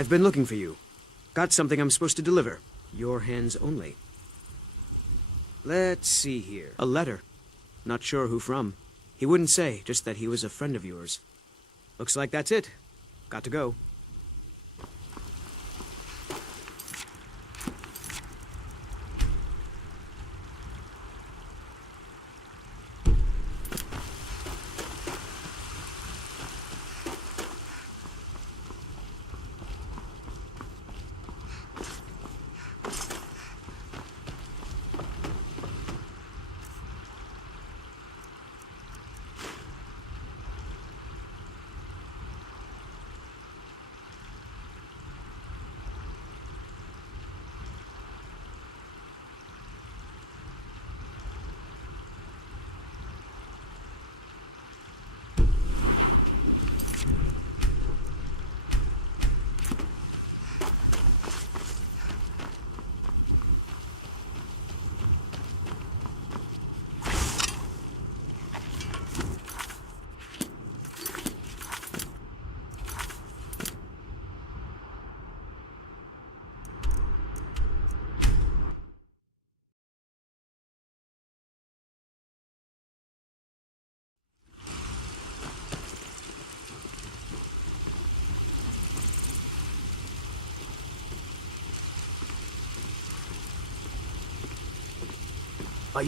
I've been looking for you. Got something I'm supposed to deliver. Your hands only. Let's see here. A letter. Not sure who from. He wouldn't say, just that he was a friend of yours. Looks like that's it. Got to go.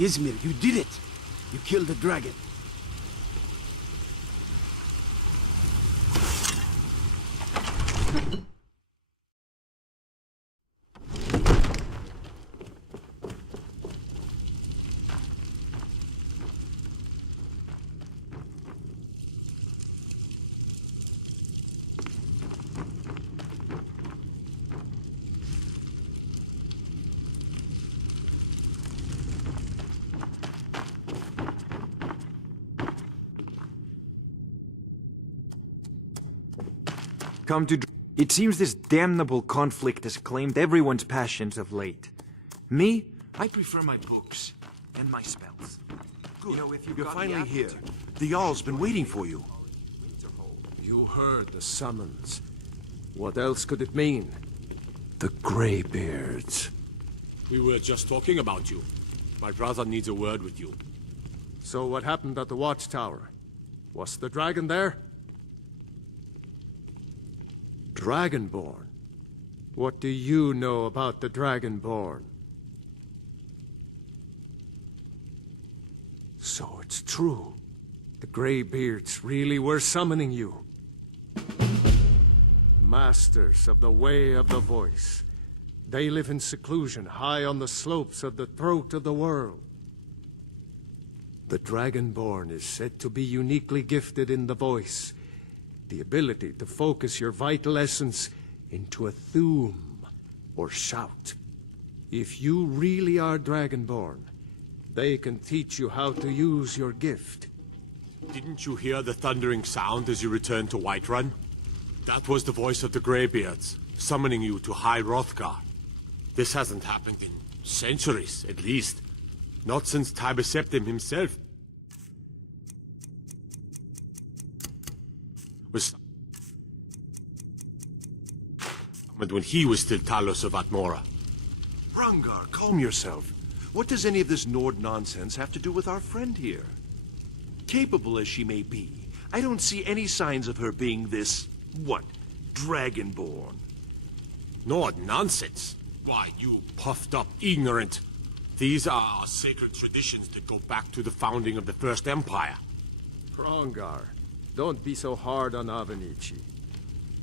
Ismail, you did it! You killed the dragon. It seems this damnable conflict has claimed everyone's passions of late. Me, I prefer my books and my spells. Good. You're finally here. The Jarl's been waiting for you. You heard the summons. What else could it mean? The Greybeards. We were just talking about you. My brother needs a word with you. So what happened at the Watchtower? Was the dragon there? Dragonborn? What do you know about the Dragonborn? So it's true. The Greybeards really were summoning you. Masters of the Way of the Voice. They live in seclusion high on the slopes of the throat of the world. The Dragonborn is said to be uniquely gifted in the voice. The ability to focus your vital essence into a thum, or shout. If you really are Dragonborn, they can teach you how to use your gift. Didn't you hear the thundering sound as you returned to Whiterun? That was the voice of the Greybeards, summoning you to High Hrothgar. This hasn't happened in centuries, at least. Not since Tiber Septim himself was when he was still Talos of Atmora. Hrongar, calm yourself. What does any of this Nord nonsense have to do with our friend here? Capable as she may be, I don't see any signs of her being this, Dragonborn. Nord nonsense? Why, you puffed up ignorant. These are our sacred traditions that go back to the founding of the First Empire. Hrongar, don't be so hard on Avenici.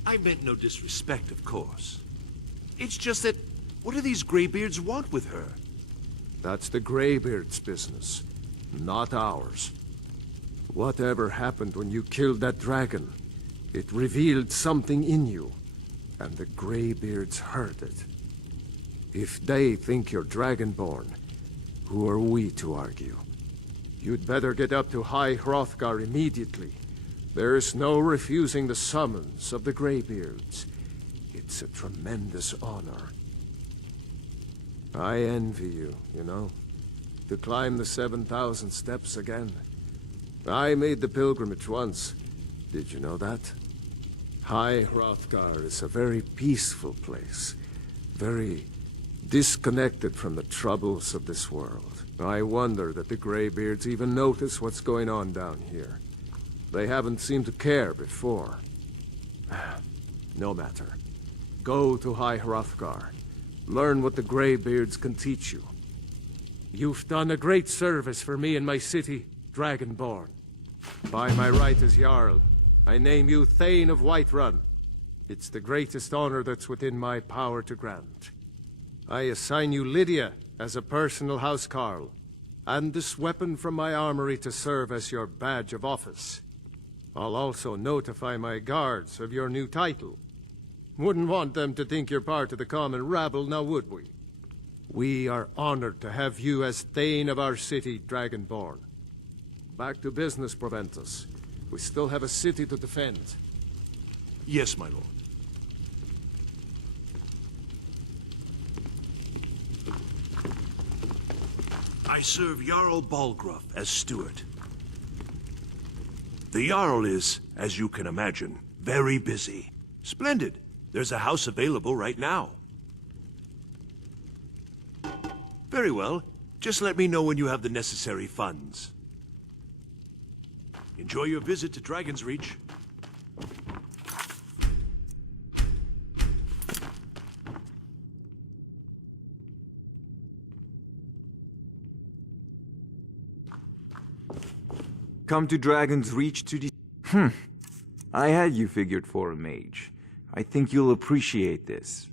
I meant no disrespect, of course. It's just that, what do these Greybeards want with her? That's the Greybeards' business, not ours. Whatever happened when you killed that dragon, it revealed something in you, and the Greybeards heard it. If they think you're Dragonborn, who are we to argue? You'd better get up to High Hrothgar immediately. There's no refusing the summons of the Greybeards. It's a tremendous honor. I envy you, you know, to climb the 7,000 steps again. I made the pilgrimage once. Did you know that? High Hrothgar is a very peaceful place. Very disconnected from the troubles of this world. I wonder that the Greybeards even notice what's going on down here. They haven't seemed to care before. No matter. Go to High Hrothgar. Learn what the Greybeards can teach you. You've done a great service for me and my city, Dragonborn. By my right as Jarl, I name you Thane of Whiterun. It's the greatest honor that's within my power to grant. I assign you Lydia as a personal housecarl, and this weapon from my armory to serve as your badge of office. I'll also notify my guards of your new title. Wouldn't want them to think you're part of the common rabble, now would we? We are honored to have you as Thane of our city, Dragonborn. Back to business, Proventus. We still have a city to defend. Yes, my lord. I serve Jarl Balgruuf as steward. The Jarl is, as you can imagine, very busy. Splendid. There's a house available right now. Very well. Just let me know when you have the necessary funds. Enjoy your visit to Dragon's Reach. Come to Dragon's Reach to I had you figured for a mage. I think you'll appreciate this.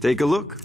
Take a look.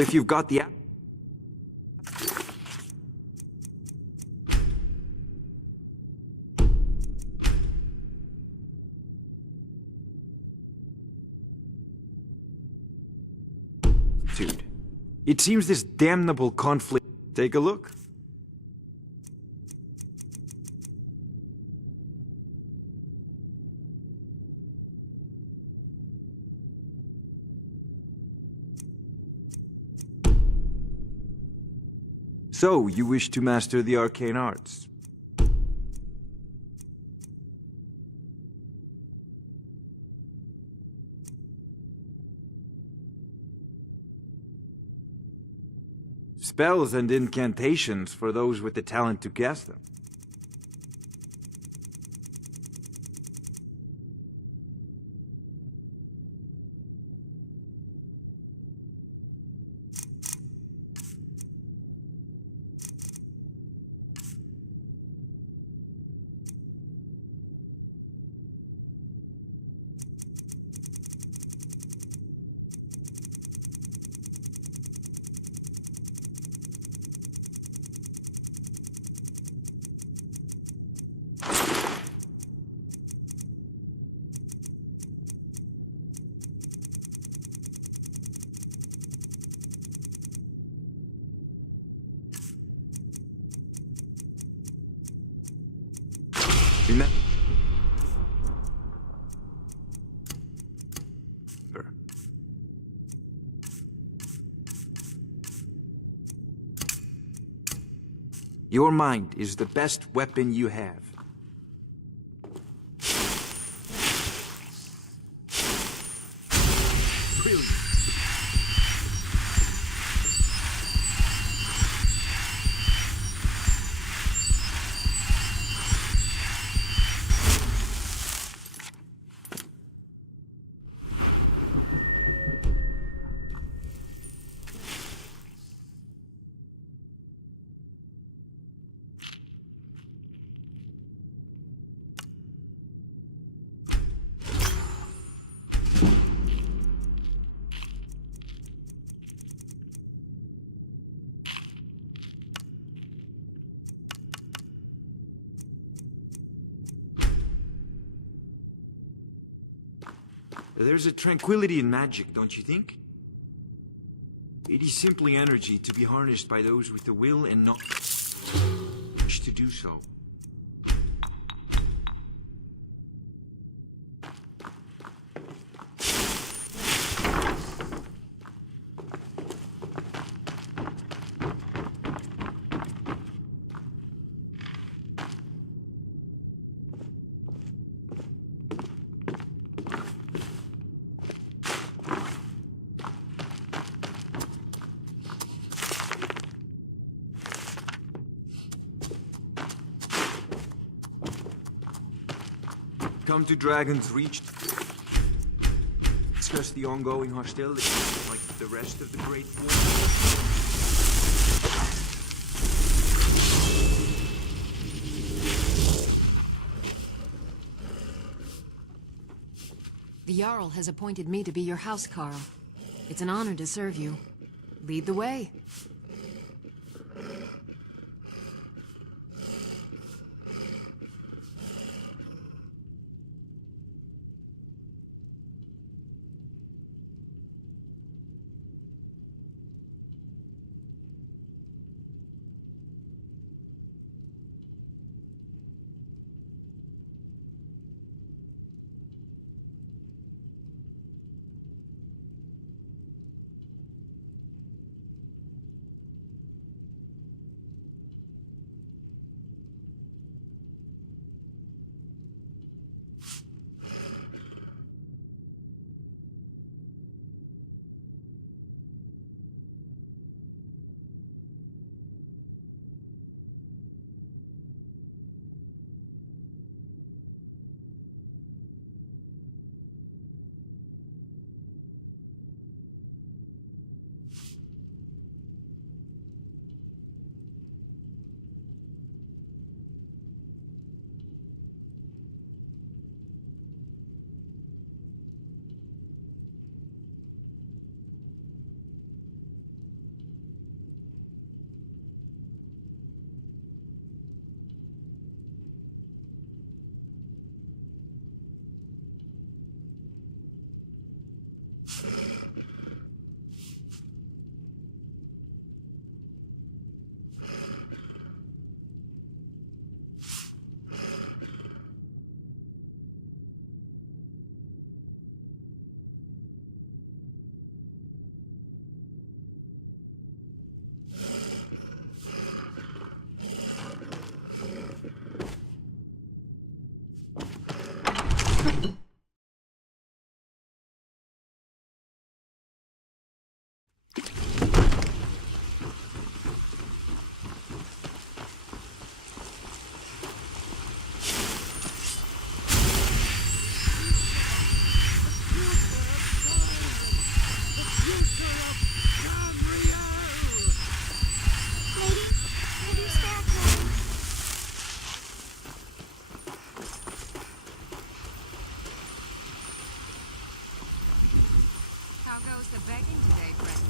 If you've got the app. Dude, it seems this damnable conflict. Take a look. So, you wish to master the arcane arts? Spells and incantations for those with the talent to cast them. Your mind is the best weapon you have. Brilliant. There's a tranquility in magic, don't you think? It is simply energy to be harnessed by those with the will and knowledge to do so. Come to Dragon's Reach. Discuss the ongoing hostility, like the rest of the Great War. The Jarl has appointed me to be your housecarl. It's an honor to serve you. Lead the way. Future of Tamriel! Lady Stanton! How goes the begging today, friend?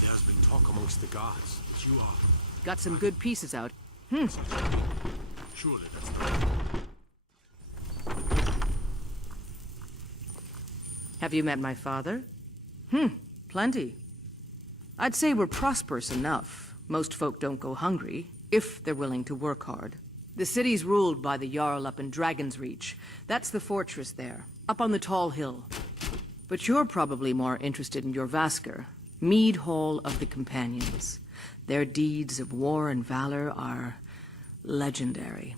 There has been talk amongst the gods that you are Got some good pieces out. such a thing. Surely that's not. Have you met my father? Plenty. I'd say we're prosperous enough. Most folk don't go hungry, if they're willing to work hard. The city's ruled by the Jarl up in Dragon's Reach. That's the fortress there, up on the tall hill. But you're probably more interested in your Vasker, Mead Hall of the Companions. Their deeds of war and valor are legendary.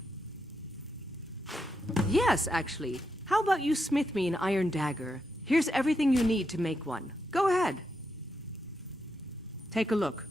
Yes, actually. How about you smith me an iron dagger? Here's everything you need to make one. Go ahead. Take a look.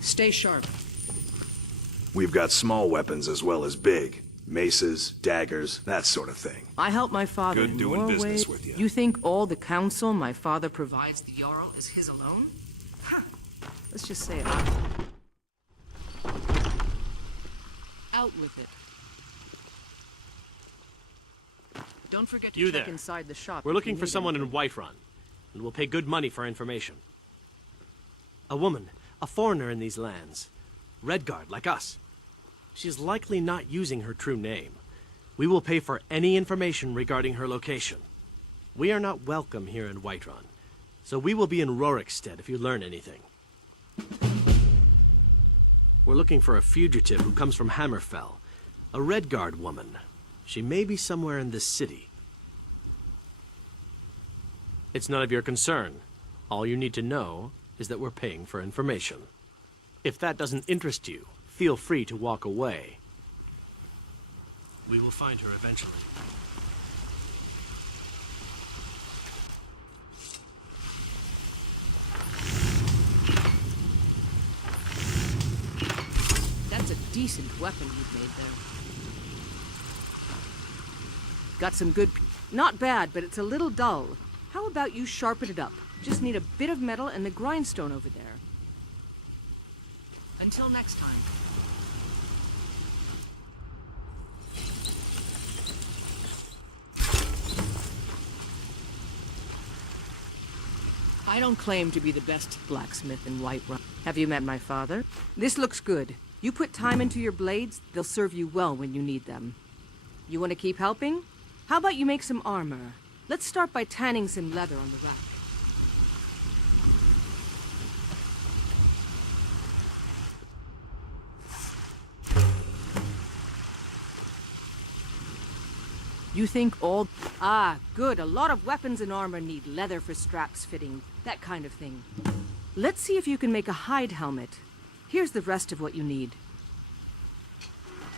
Stay sharp. We've got small weapons as well as big. Maces, daggers, that sort of thing. I helped my father Good in doing your business way. with you. You think all the counsel my father provides the Jarl is his alone? Huh. Let's just say it. Out with it. Don't forget to You check there. inside the shop. We're if looking you for need someone anything. in Whiterun, and we'll pay good money for information. A woman, a foreigner in these lands. Redguard, like us. She's likely not using her true name. We will pay for any information regarding her location. We are not welcome here in Whiterun, so we will be in Rorikstead if you learn anything. We're looking for a fugitive who comes from Hammerfell. A Redguard woman. She may be somewhere in this city. It's none of your concern. All you need to know is that we're paying for information. If that doesn't interest you, feel free to walk away. We will find her eventually. That's a decent weapon you've made there. Got some good... Not bad, but it's a little dull. How about you sharpen it up? Just need a bit of metal and the grindstone over there. Until next time. I don't claim to be the best blacksmith in Whiterun. Have you met my father? This looks good. You put time into your blades, they'll serve you well when you need them. You want to keep helping? How about you make some armor? Let's start by tanning some leather on the rack. You think all... Ah, good. A lot of weapons and armor need leather for straps fitting. That kind of thing. Let's see if you can make a hide helmet. Here's the rest of what you need.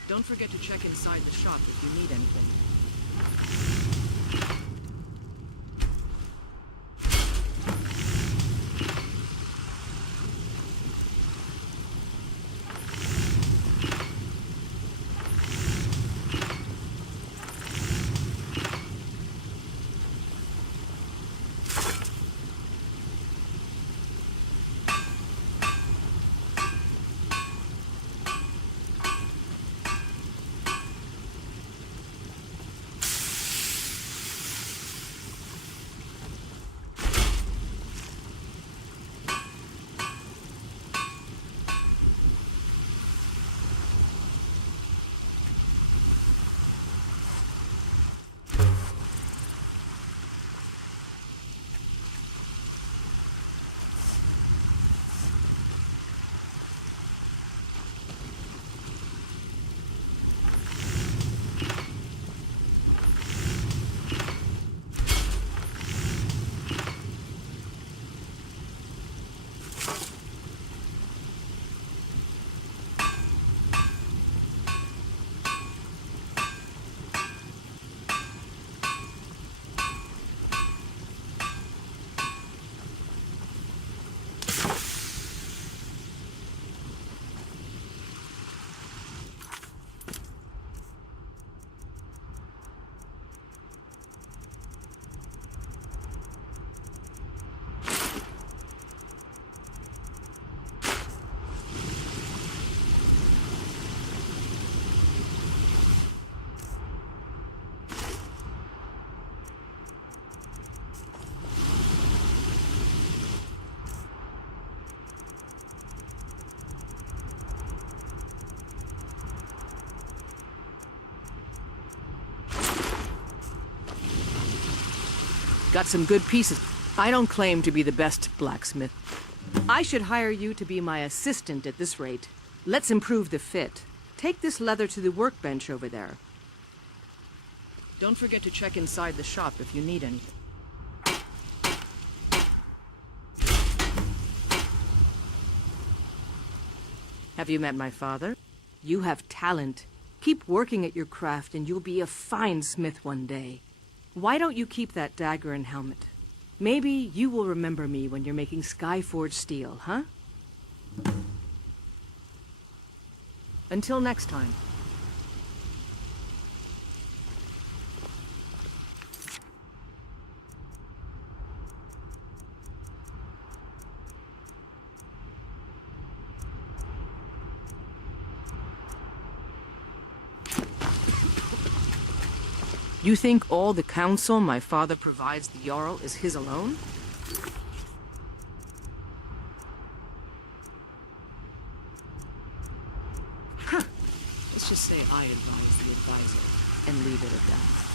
Don't forget to check inside the shop if you need it. got some good pieces. I don't claim to be the best blacksmith. I should hire you to be my assistant at this rate. Let's improve the fit. Take this leather to the workbench over there. Don't forget to check inside the shop if you need it. Have you met my father? You have talent. Keep working at your craft and you'll be a fine smith one day. Why don't you keep that dagger and helmet? Maybe you will remember me when you're making Skyforged steel, huh? Until next time. You think all the counsel my father provides the Jarl is his alone? Huh. Let's just say I advise the advisor, and leave it at that.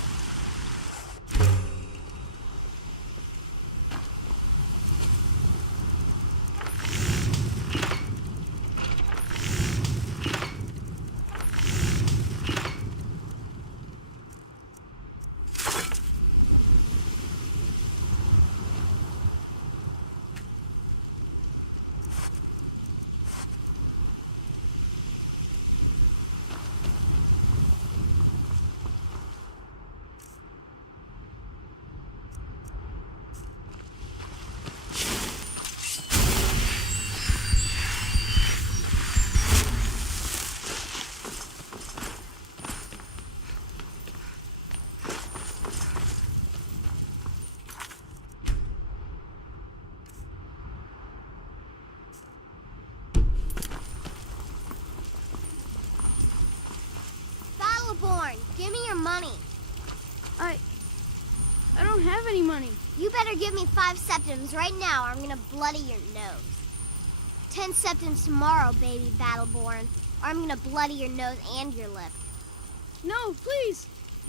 Any money. You better give me 5 septims right now or I'm gonna bloody your nose. 10 septims tomorrow, baby Battleborn, or I'm gonna bloody your nose and your lip. No, please!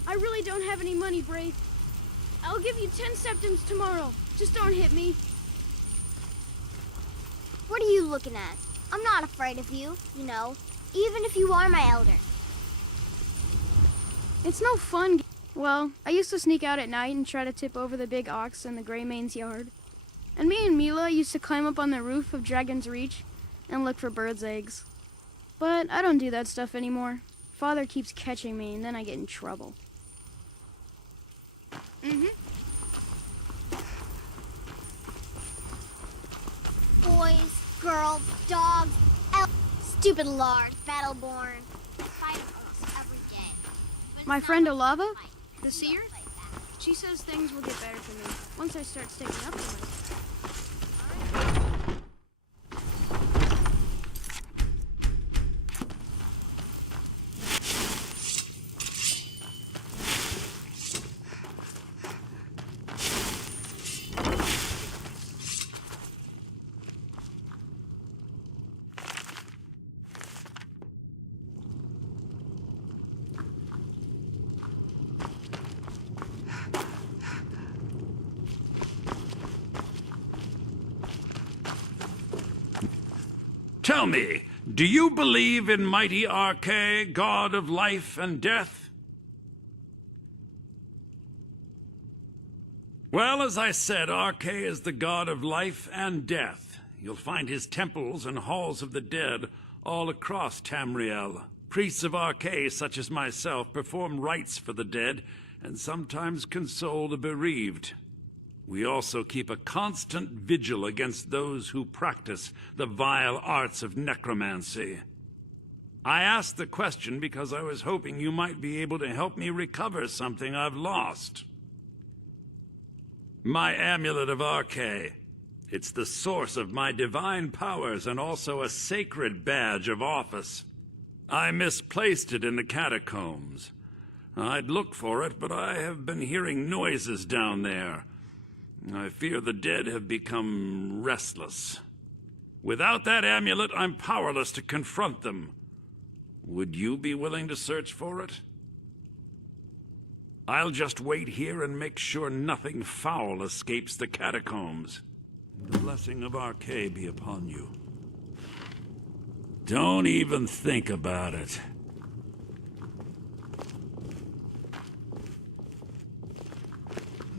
I really don't have any money, Brave. I'll give you 10 septims tomorrow. Just don't hit me. What are you looking at? I'm not afraid of you, you know, even if you are my elder. It's no fun. Well, I used to sneak out at night and try to tip over the big ox in the Greymane's yard. And me and Mila used to climb up on the roof of Dragon's Reach and look for birds' eggs. But I don't do that stuff anymore. Father keeps catching me and then I get in trouble. Boys, girls, dogs, stupid Lars, Battleborn. I fight them almost every day. But it's My not friend much fun to Alava, fight. the seer, she says things will get better for me once I start sticking up for myself. Tell me, do you believe in mighty Arche, god of life and death? Well, as I said, Arche is the god of life and death. You'll find his temples and halls of the dead all across Tamriel. Priests of Arche, such as myself, perform rites for the dead and sometimes console the bereaved. We also keep a constant vigil against those who practice the vile arts of necromancy. I asked the question because I was hoping you might be able to help me recover something I've lost. My amulet of Arche. It's the source of my divine powers and also a sacred badge of office. I misplaced it in the catacombs. I'd look for it, but I have been hearing noises down there. I fear the dead have become restless. Without that amulet, I'm powerless to confront them. Would you be willing to search for it? I'll just wait here and make sure nothing foul escapes the catacombs. The blessing of Archay be upon you. Don't even think about it.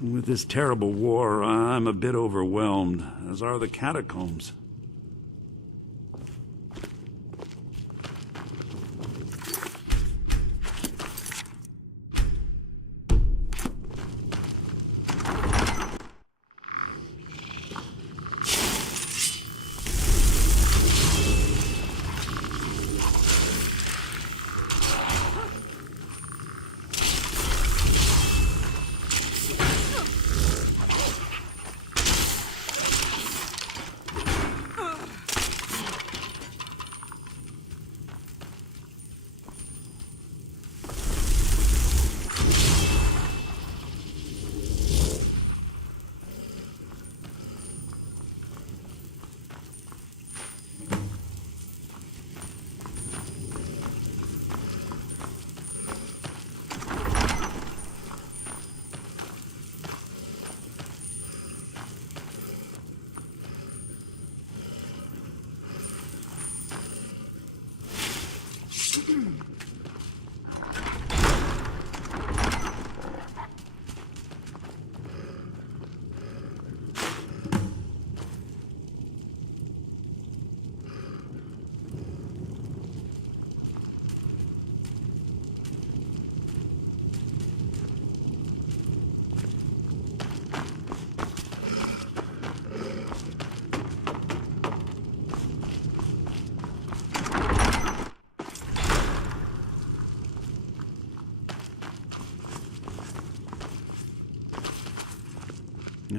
With this terrible war, I'm a bit overwhelmed, as are the catacombs.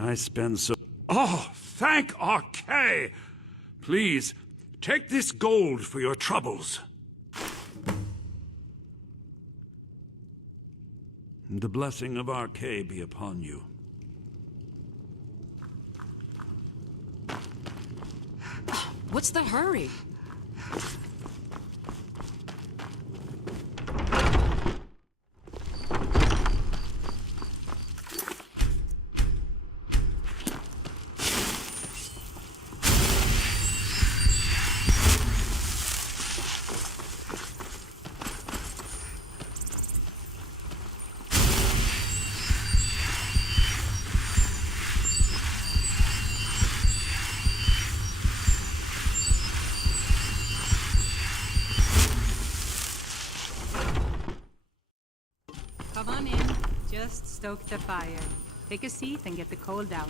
I spend so... Oh, thank Archay! Please, take this gold for your troubles. The blessing of Archay be upon you. What's the hurry? Stoke the fire. Take a seat and get the cold out.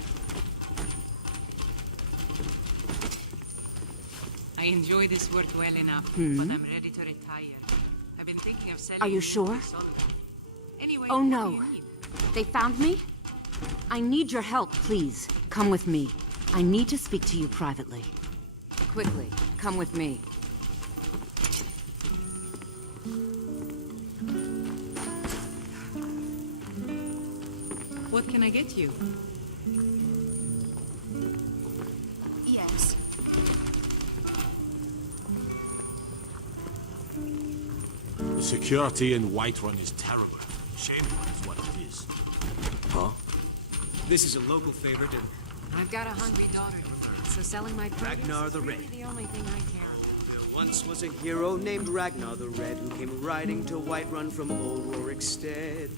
I enjoy this work well enough, but I'm ready to retire. I've been thinking of selling. Are you the sure? Solda. Anyway, Oh what no. do you need? They found me? I need your help, please. Come with me. I need to speak to you privately. Quickly, come with me. What can I get you? Yes. The security in Whiterun is terrible. Shameful is what it is. Huh? This is a local favorite, and I've got a hungry daughter to learn, so selling my Ragnar the Red. the only thing I care Oh, about. there once was a hero named Ragnar the Red who came riding to Whiterun from old Rorikstead.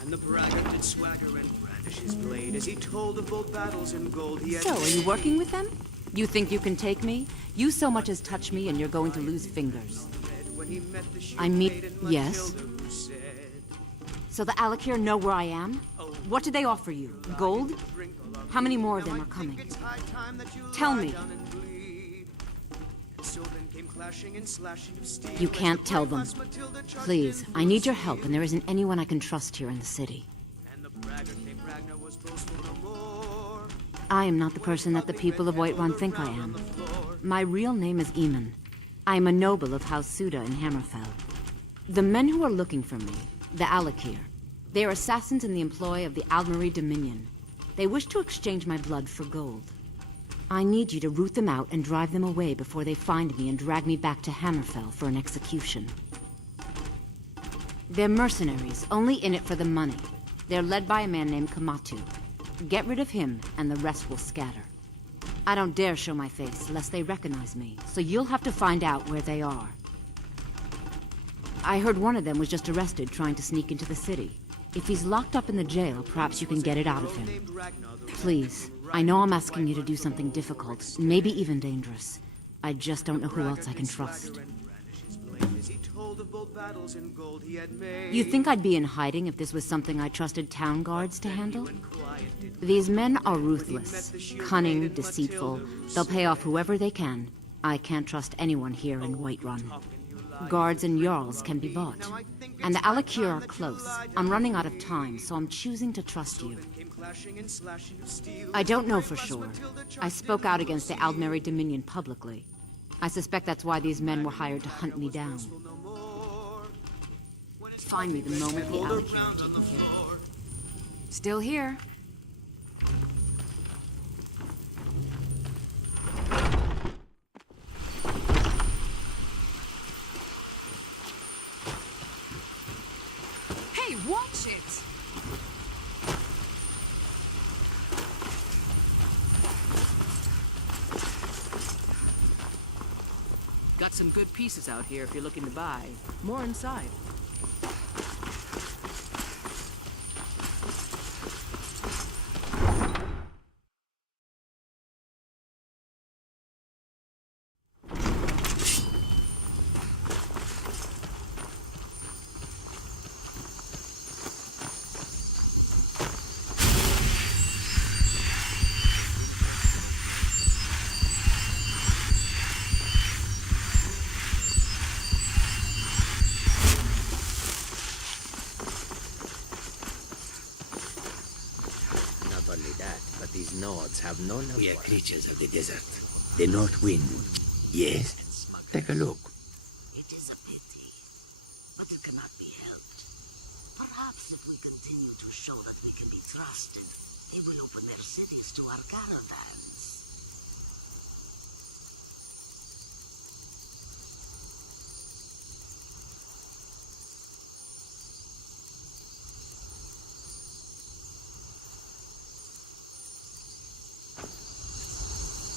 And the braggart did swagger and brandish his blade as he told of bold battles in gold he had. So, are you working with them? You think you can take me? You so much as touch me and you're going to lose fingers. When he met the I meet... shoe-maiden, but yes? the elder said, So the Alakir know where I am? What did they offer you? Gold? How many more of them are coming? Tell me. So then came clashing and slashing of steel. You can't tell them. Please, I need your help, and there isn't anyone I can trust here in the city. And the braggart named Ragnar was boastful of war. I am not the person that the people of Whiterun think I am. My real name is Eamon. I am a noble of House Suda in Hammerfell. The men who are looking for me, the Alakir, they are assassins in the employ of the Aldmeri Dominion. They wish to exchange my blood for gold. I need you to root them out and drive them away before they find me and drag me back to Hammerfell for an execution. They're mercenaries, only in it for the money. They're led by a man named Kamatu. Get rid of him, and the rest will scatter. I don't dare show my face, lest they recognize me, so you'll have to find out where they are. I heard one of them was just arrested trying to sneak into the city. If he's locked up in the jail, perhaps you can get it out of him. Please, I know I'm asking you to do something difficult, maybe even dangerous. I just don't know who else I can trust. You think I'd be in hiding if this was something I trusted town guards to handle? These men are ruthless, cunning, deceitful. They'll pay off whoever they can. I can't trust anyone here in Whiterun. Guards and Jarls can be bought. And the Alakir are close. I'm running out of time, so I'm choosing to trust you. I don't know for sure. I spoke out against the Aldmeri Dominion publicly. I suspect that's why these men were hired to hunt me down. Find me the moment the Alakir are taken care of. Still here. Hey, watch it! Got some good pieces out here if you're looking to buy. More inside. We are creatures of the desert. The north wind. Yes. Take a look. It is a pity, but it cannot be helped. Perhaps if we continue to show that we can be trusted, they will open their cities to our caravans.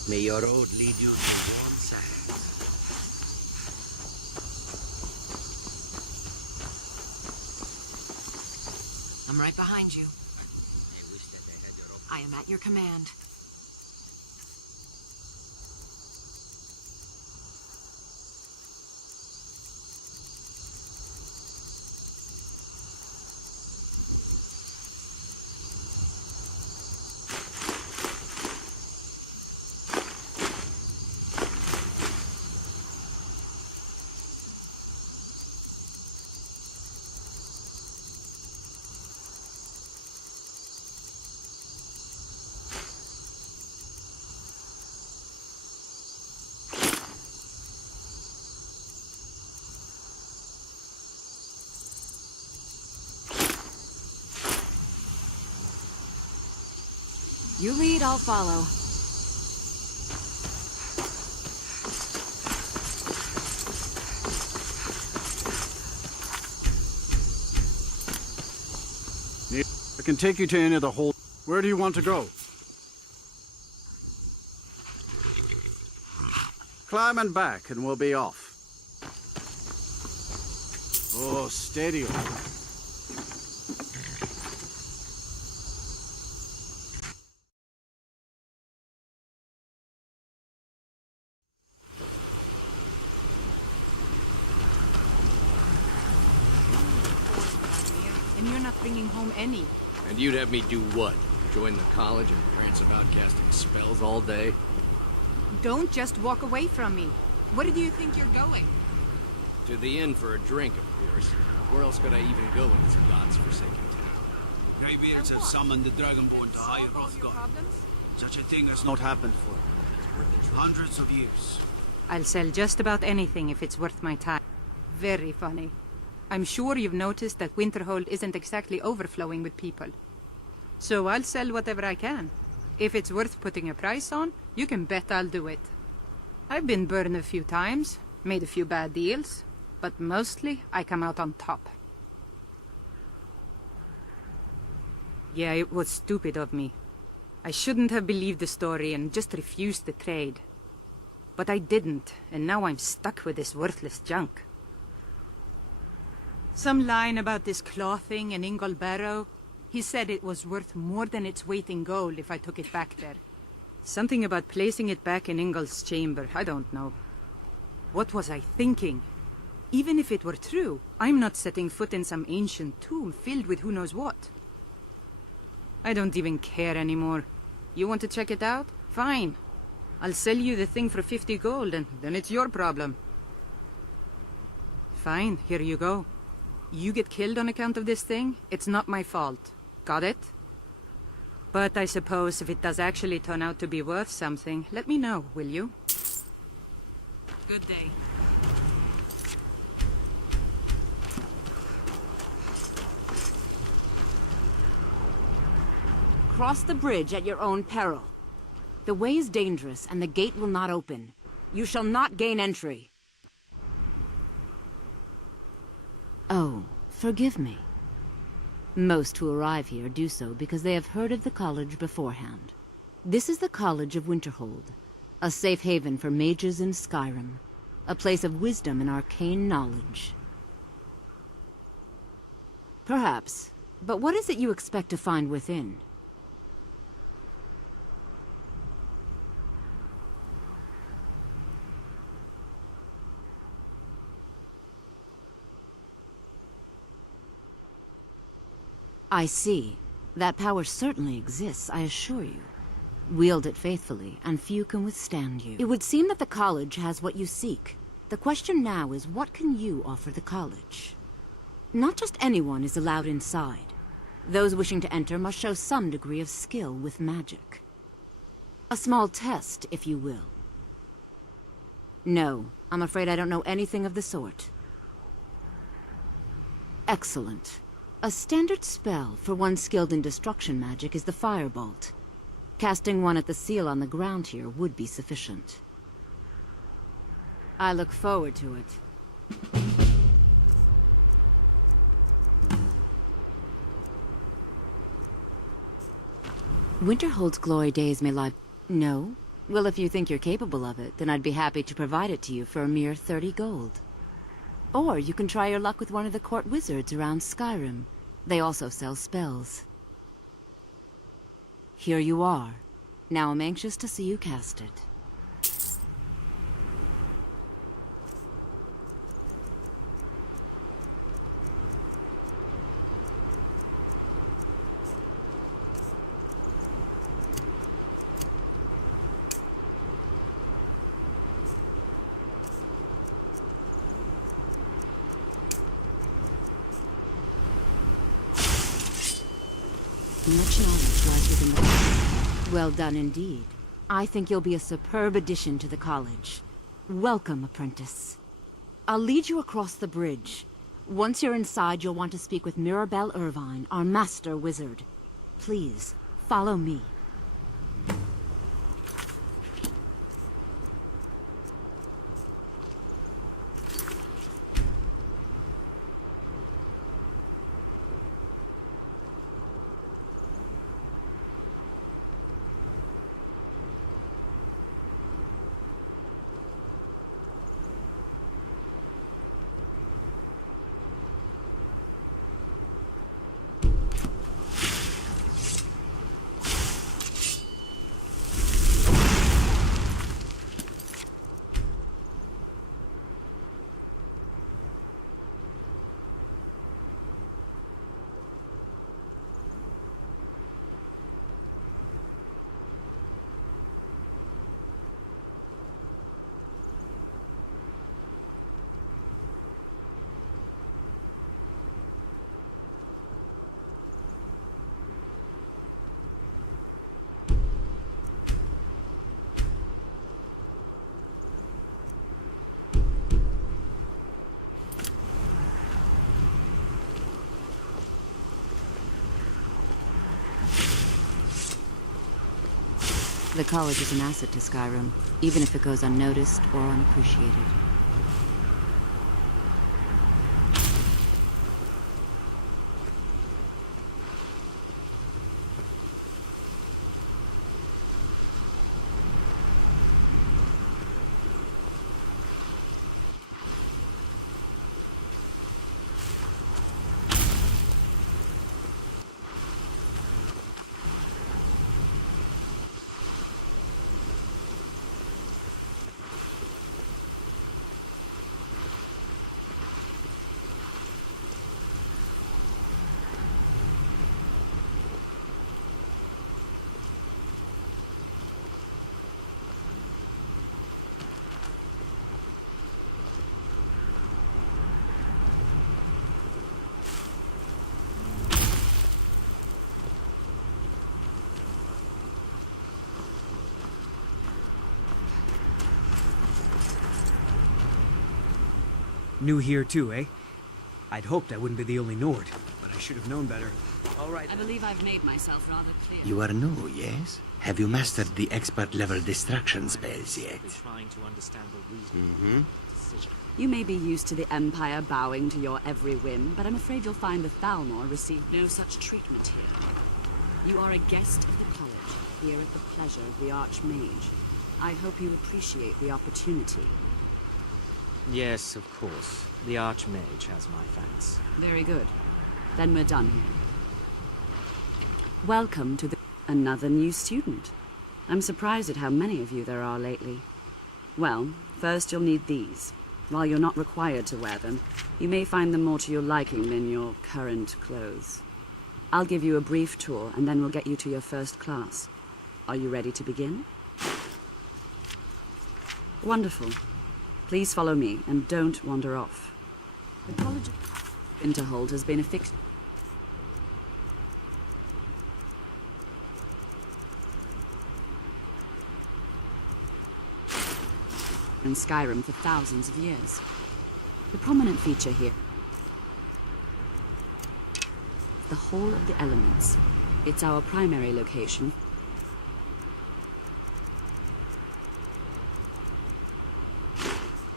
May your road lead you to warm sands. I'm right behind you. I wish that I had your options. I am at your command. You lead, I'll follow. I can take you to any of the whole... Where do you want to go? Climb and back, and we'll be off. Oh, steady. And you'd have me do what? Join the college and prance about casting spells all day? Don't just walk away from me. Where do you think you're going? To the inn for a drink, of course. Where else could I even go in this god's-forsaken town? The Greybeards have summoned the Dragonborn to High Hrothgar. Such a thing has not happened for hundreds of years. I'll sell just about anything if it's worth my time. Very funny. I'm sure you've noticed that Winterhold isn't exactly overflowing with people. So I'll sell whatever I can. If it's worth putting a price on, you can bet I'll do it. I've been burned a few times, made a few bad deals, but mostly I come out on top. Yeah, it was stupid of me. I shouldn't have believed the story and just refused the trade. But I didn't, and now I'm stuck with this worthless junk. Some line about this clothing in Ingol Barrow. He said it was worth more than its weight in gold if I took it back there. Something about placing it back in Ingol's chamber, I don't know. What was I thinking? Even if it were true, I'm not setting foot in some ancient tomb filled with who knows what. I don't even care anymore. You want to check it out? Fine. I'll sell you the thing for 50 gold, and then it's your problem. Fine, here you go. You get killed on account of this thing, it's not my fault. Got it? But I suppose if it does actually turn out to be worth something, let me know, will you? Good day. Cross the bridge at your own peril. The way is dangerous, and the gate will not open. You shall not gain entry. Oh, forgive me. Most who arrive here do so because they have heard of the college beforehand. This is the College of Winterhold, a safe haven for mages in Skyrim, a place of wisdom and arcane knowledge. Perhaps, but what is it you expect to find within? I see. That power certainly exists, I assure you. Wield it faithfully, and few can withstand you. It would seem that the college has what you seek. The question now is, what can you offer the college? Not just anyone is allowed inside. Those wishing to enter must show some degree of skill with magic. A small test, if you will. No, I'm afraid I don't know anything of the sort. Excellent. A standard spell for one skilled in destruction magic is the Firebolt. Casting one at the seal on the ground here would be sufficient. I look forward to it. Winterhold's glory days may lie... No? Well, if you think you're capable of it, then I'd be happy to provide it to you for a mere 30 gold. Or you can try your luck with one of the court wizards around Skyrim. They also sell spells. Here you are. Now I'm anxious to see you cast it. Much knowledge lies within the college. Well done indeed. I think you'll be a superb addition to the college. Welcome, apprentice. I'll lead you across the bridge. Once you're inside, you'll want to speak with Mirabelle Irvine, our master wizard. Please, follow me. The college is an asset to Skyrim, even if it goes unnoticed or unappreciated. New here too, eh? I'd hoped I wouldn't be the only Nord, but I should have known better. All right. I believe I've made myself rather clear. You are new, yes? Have you mastered the expert-level distraction spells yet? Mm-hmm. You may be used to the Empire bowing to your every whim, but I'm afraid you'll find that Val will receive no such treatment here. You are a guest of the college, here at the pleasure of the Archmage. I hope you appreciate the opportunity. Yes, of course. The Archmage has plans. Very good. Then we're done. Welcome to another new student. I'm surprised at how many of you there are lately. Well, first you'll need these. While you're not required to wear them, you may find them more to your liking than your current clothes. I'll give you a brief tour, and then we'll get you to your first class. Are you ready to begin? Wonderful. Please follow me, and don't wander off. The college Winterhold has been a fixture in Skyrim for thousands of years. A prominent feature here. The Hall of the Elements. It's our primary location.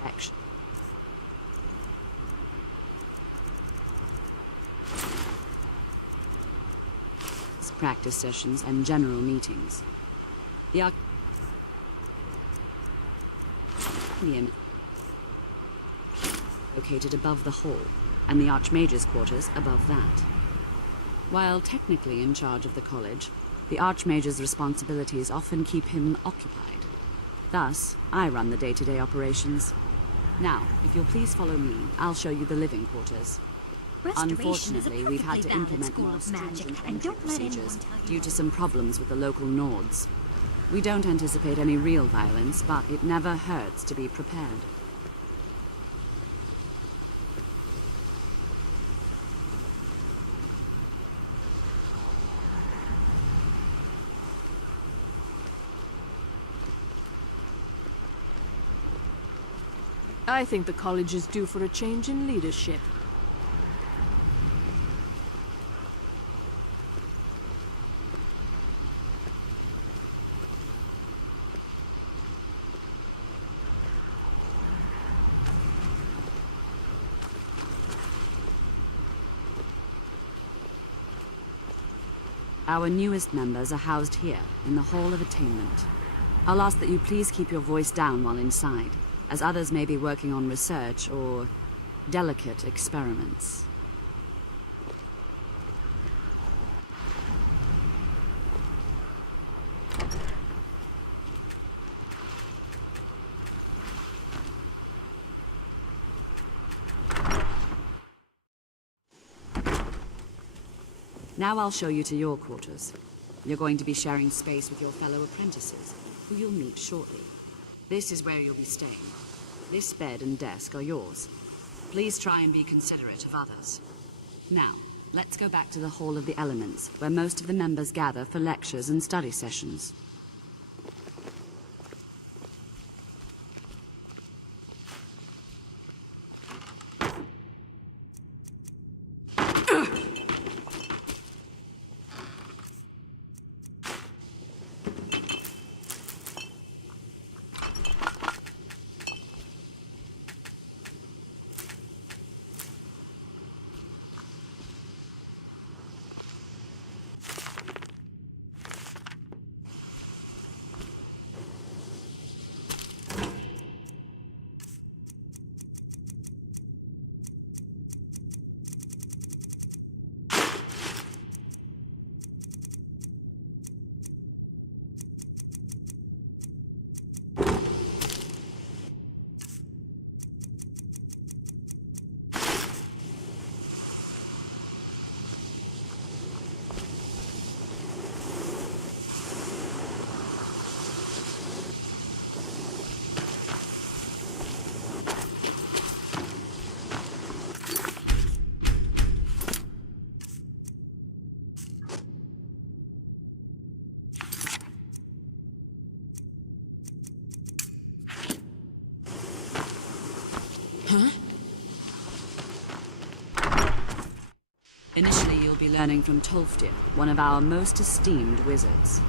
Action. Practice sessions and general meetings. The Arcanum located above the hall, and the Archmage's quarters above that. While technically in charge of the college, the Archmage's responsibilities often keep him occupied. Thus, I run the day-to-day operations. Now, if you'll please follow me, I'll show you the living quarters. Restoration is a perfectly valid school of magic, and don't let anyone due to some problems with the local Nords. We don't anticipate any real violence, but it never hurts to be prepared. I think the college is due for a change in leadership. Our newest members are housed here, in the Hall of Attainment. I'll ask that you please keep your voice down while inside, as others may be working on research or delicate experiments. Now I'll show you to your quarters. You're going to be sharing space with your fellow apprentices, who you'll meet shortly. This is where you'll be staying. This bed and desk are yours. Please try and be considerate of others. Now, let's go back to the Hall of the Elements, where most of the members gather for lectures and study sessions. Initially, you'll be learning from Tolfdir, one of our most esteemed wizards.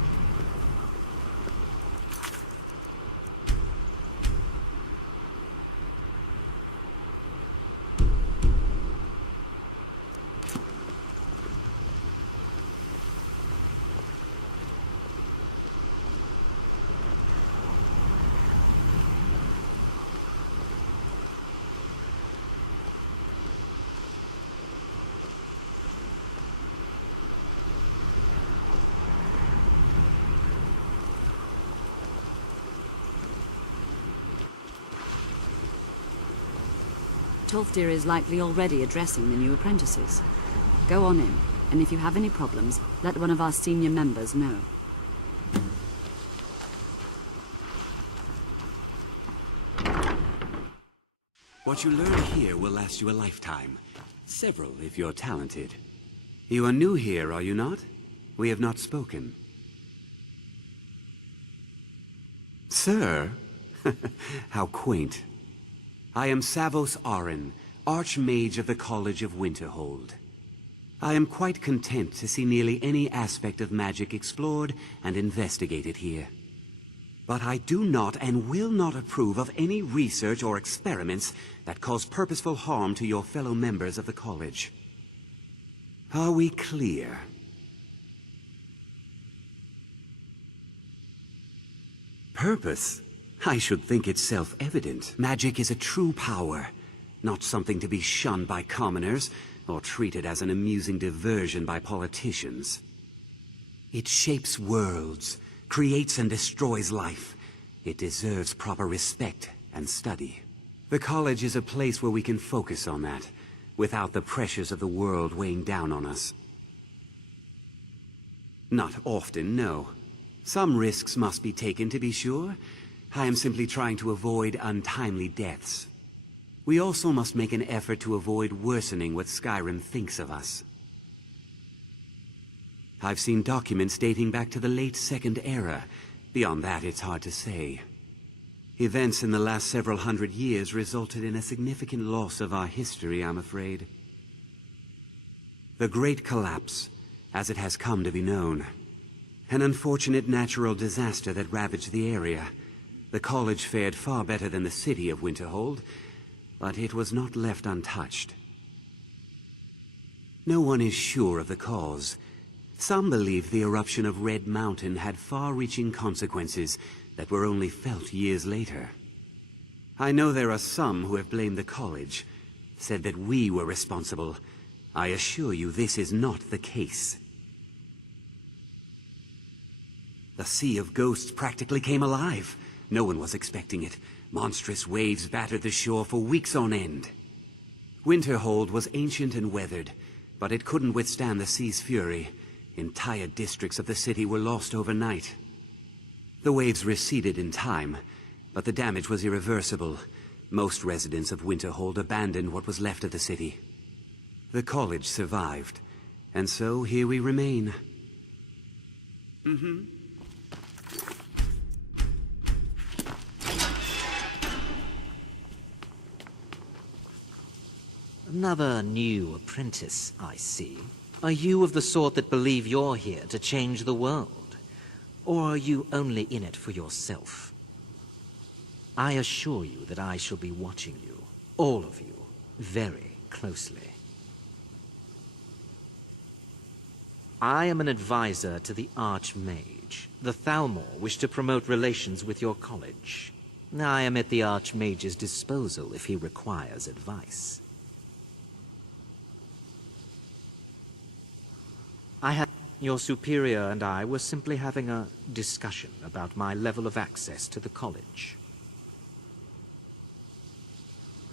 Tolfdir is likely already addressing the new apprentices. Go on in, and if you have any problems, let one of our senior members know. What you learn here will last you a lifetime. Several, if you're talented. You are new here, are you not? We have not spoken. Sir? How quaint. I am Savos Arin, Archmage of the College of Winterhold. I am quite content to see nearly any aspect of magic explored and investigated here. But I do not and will not approve of any research or experiments that cause purposeful harm to your fellow members of the college. Are we clear? Purpose? I should think it's self-evident. Magic is a true power, not something to be shunned by commoners or treated as an amusing diversion by politicians. It shapes worlds, creates and destroys life. It deserves proper respect and study. The college is a place where we can focus on that, without the pressures of the world weighing down on us. Not often, no. Some risks must be taken, to be sure. I am simply trying to avoid untimely deaths. We also must make an effort to avoid worsening what Skyrim thinks of us. I've seen documents dating back to the late Second Era. Beyond that, it's hard to say. Events in the last several hundred years resulted in a significant loss of our history, I'm afraid. The Great Collapse, as it has come to be known. An unfortunate natural disaster that ravaged the area. The college fared far better than the city of Winterhold, but it was not left untouched. No one is sure of the cause. Some believe the eruption of Red Mountain had far-reaching consequences that were only felt years later. I know there are some who have blamed the college, said that we were responsible. I assure you this is not the case. The Sea of Ghosts practically came alive. No one was expecting it. Monstrous waves battered the shore for weeks on end. Winterhold was ancient and weathered, but it couldn't withstand the sea's fury. Entire districts of the city were lost overnight. The waves receded in time, but the damage was irreversible. Most residents of Winterhold abandoned what was left of the city. The college survived, and so here we remain. Another new apprentice, I see. Are you of the sort that believe you're here to change the world? Or are you only in it for yourself? I assure you that I shall be watching you, all of you, very closely. I am an advisor to the Archmage. The Thalmor wish to promote relations with your college. I am at the Archmage's disposal if he requires advice. Your superior and I were simply having a discussion about my level of access to the college.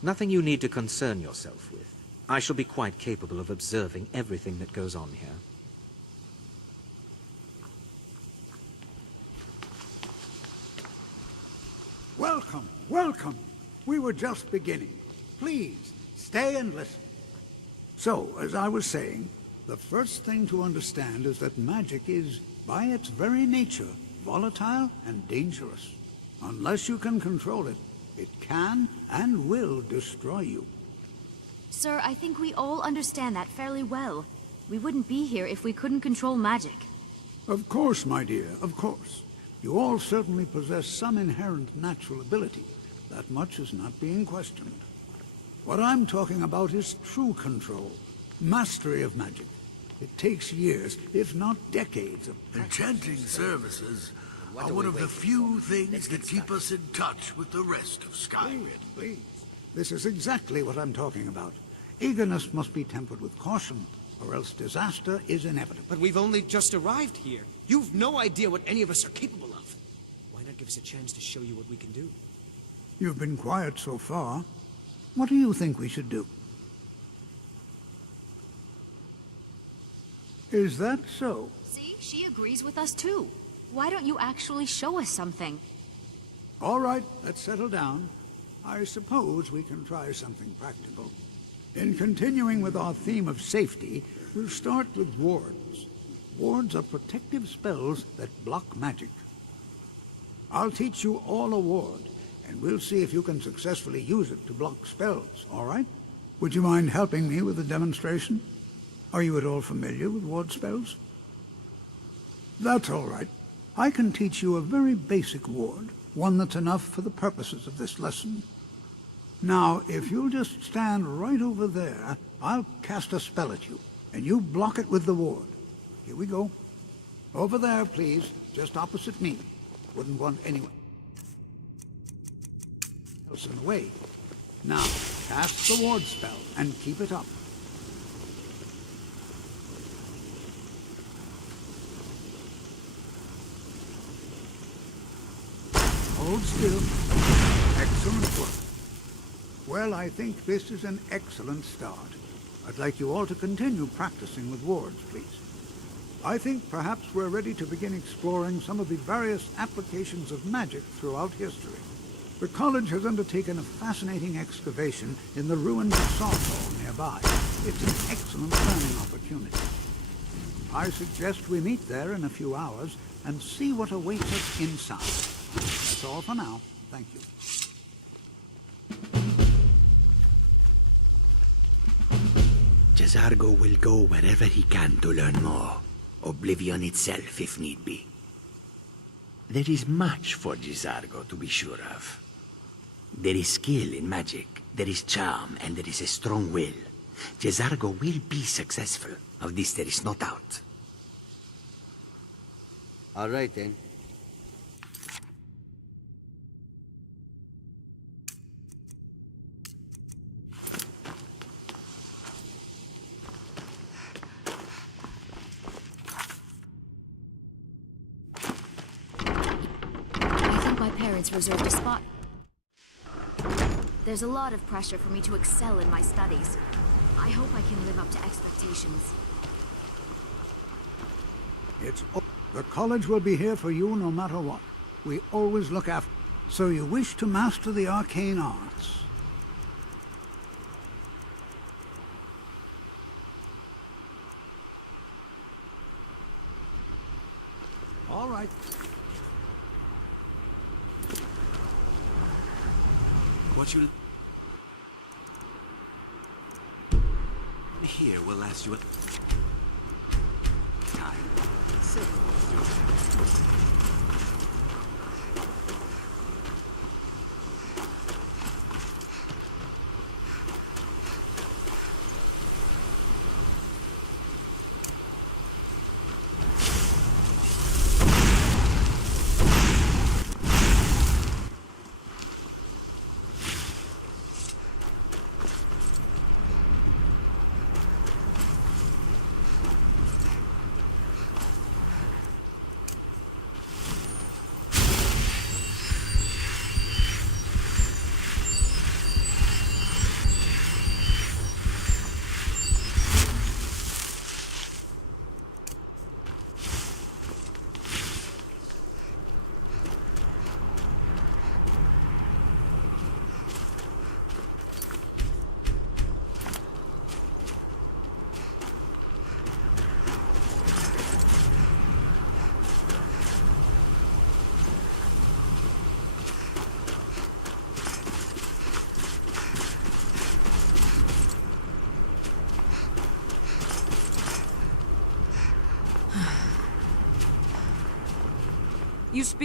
Nothing you need to concern yourself with. I shall be quite capable of observing everything that goes on here. Welcome. We were just beginning. Please, stay and listen. So, as I was saying, the first thing to understand is that magic is, by its very nature, volatile and dangerous. Unless you can control it, it can and will destroy you. Sir, I think we all understand that fairly well. We wouldn't be here if we couldn't control magic. Of course, my dear, of course. You all certainly possess some inherent natural ability. That much is not being questioned. What I'm talking about is true control, mastery of magic. It takes years, if not decades of practice. Enchanting services are one of the few things that keep us in touch with the rest of Skyrim. Please. This is exactly what I'm talking about. Eagerness must be tempered with caution, or else disaster is inevitable. But we've only just arrived here. You've no idea what any of us are capable of. Why not give us a chance to show you what we can do? You've been quiet so far. What do you think we should do? Is that so? See, she agrees with us too. Why don't you actually show us something? All right, let's settle down. I suppose we can try something practical. In continuing with our theme of safety, we'll start with wards. Wards are protective spells that block magic. I'll teach you all a ward, and we'll see if you can successfully use it to block spells, all right? Would you mind helping me with the demonstration? Are you at all familiar with ward spells? That's all right. I can teach you a very basic ward, one that's enough for the purposes of this lesson. Now, if you'll just stand right over there, I'll cast a spell at you, and you block it with the ward. Here we go. Over there, please, just opposite me. Wouldn't want anyone else in the way. Now, cast the ward spell, and keep it up. Hold still. Excellent work. Well, I think this is an excellent start. I'd like you all to continue practicing with wards, please. I think perhaps we're ready to begin exploring some of the various applications of magic throughout history. The college has undertaken a fascinating excavation in the ruined salt hall nearby. It's an excellent learning opportunity. I suggest we meet there in a few hours and see what awaits us inside. That's all for now. Jazargo will go wherever he can to learn more. Oblivion itself, if need be. There is much for Jazargo to be sure of. There is skill in magic, there is charm, and there is a strong will. Jazargo will be successful. Of this there is no doubt. All right, then. I think my parents reserved a spot. There's a lot of pressure for me to excel in my studies. I hope I can live up to expectations. The college will be here for you no matter what. We always look after. So you wish to master the arcane arts? All right. What you here will last you a time.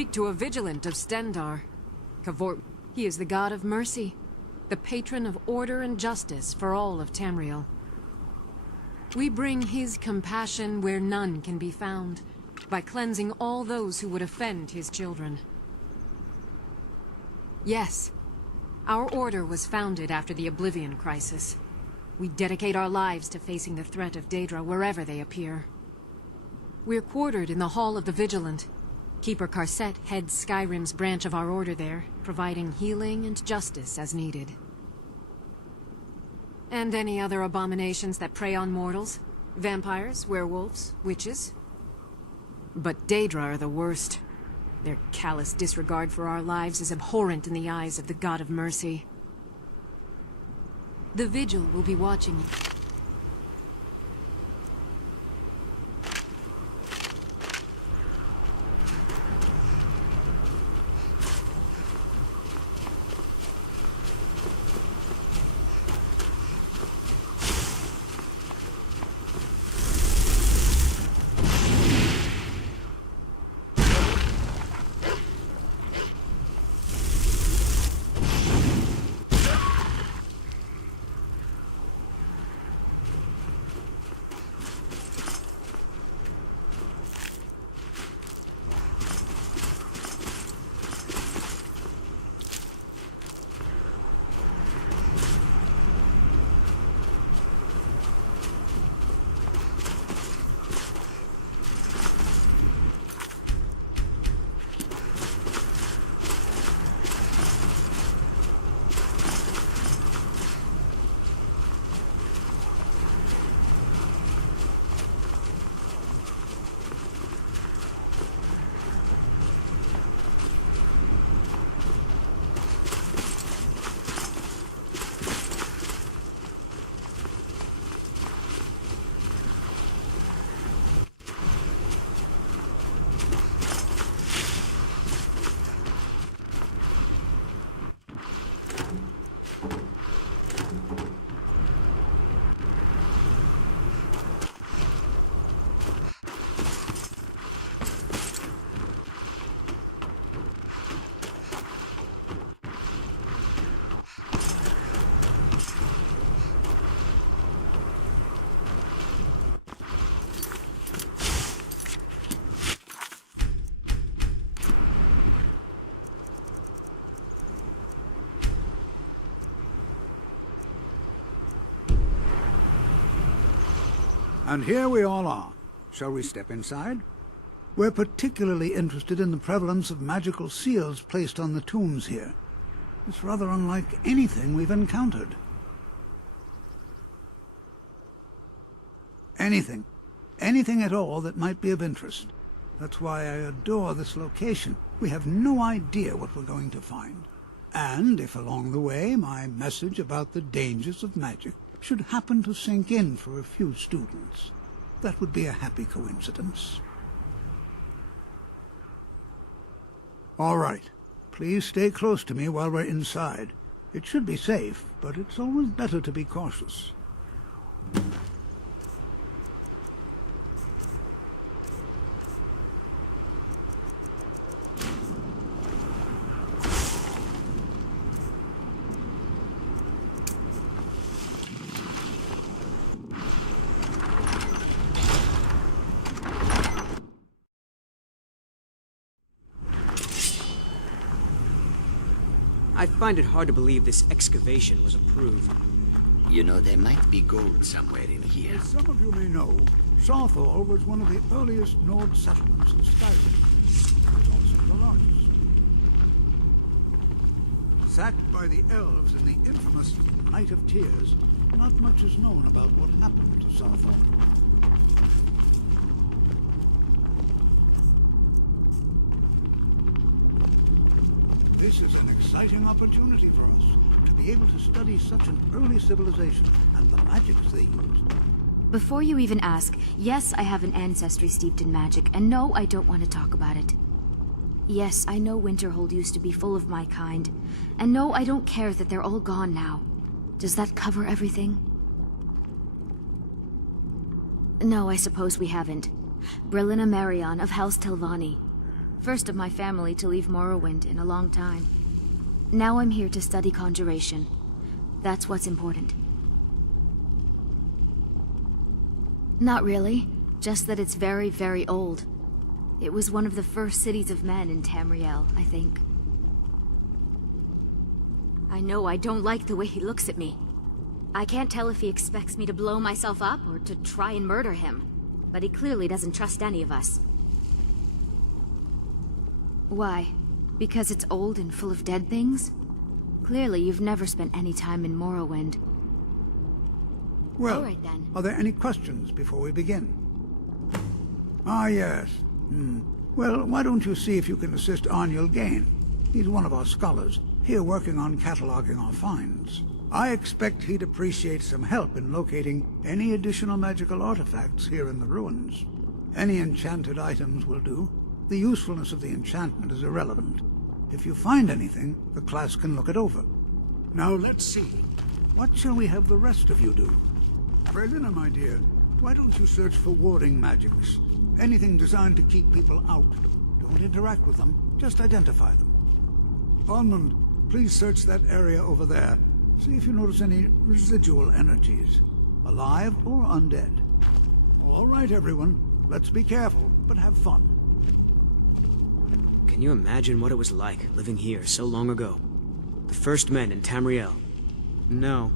married to a vigilant of Stendar. Cavort. He is the god of mercy, the patron of order and justice for all of Tamriel. We bring his compassion where none can be found, by cleansing all those who would offend his children. Yes, our order was founded after the Oblivion Crisis. We dedicate our lives to facing the threat of Daedra wherever they appear. We're quartered in the Hall of the Vigilant. Keeper Karset heads Skyrim's branch of our order there, providing healing and justice as needed. And any other abominations that prey on mortals? Vampires, werewolves, witches? But Daedra are the worst. Their callous disregard for our lives is abhorrent in the eyes of the God of Mercy. The Vigil will be watching you. And here we all are. Shall we step inside? We're particularly interested in the prevalence of magical seals placed on the tombs here. It's rather unlike anything we've encountered. Anything. Anything at all that might be of interest. That's why I adore this location. We have no idea what we're going to find. And if along the way my message about the dangers of magic should happen to sink in for a few students, that would be a happy coincidence. All right. Please stay close to me while we're inside. It should be safe, but it's always better to be cautious. I find it hard to believe this excavation was a problem. You know, there might be gold somewhere in here. Some of you may know, Sawthall was one of the earliest known settlements of Skyrim. Sacked by the elves in the infamous Night of Tears, not much is known about what happened to Sawthall. This is an exciting opportunity for us to be able to study such an early civilization and the magics they used. Before you even ask, yes, I have an ancestry steeped in magic, and no, I don't want to talk about it. Yes, I know Winterhold used to be full of my kind, and no, I don't care that they're all gone now. Does that cover everything? No, I suppose we haven't. Brillina Marion of House Telvanni. First of my family to leave Morrowind in a long time. Now I'm here to study conjuration. That's what's important. Not really. Just that it's very, very old. It was one of the first cities of men in Tamriel, I think. I know I don't like the way he looks at me. I can't tell if he expects me to blow myself up or to try and murder him. But he clearly doesn't trust any of us. Why? Because it's old and full of dead things? Clearly you've never spent any time in Morrowind. Well, all right then. Are there any questions before we begin? Ah, yes. Well, why don't you see if you can assist Arniel Gain? He's one of our scholars, here working on cataloging our finds. I expect he'd appreciate some help in locating any additional magical artifacts here in the ruins. Any enchanted items will do. The usefulness of the enchantment is irrelevant. If you find anything, the class can look it over. Now let's see. What shall we have the rest of you do? Frelina, my dear, why don't you search for warding magics? Anything designed to keep people out. Don't interact with them. Just identify them. Bondland, please search that area over there. See if you notice any residual energies. Alive or undead. All right, everyone. Let's be careful, but have fun. Can you imagine what it was like living here so long ago? The first men in Tamriel. No.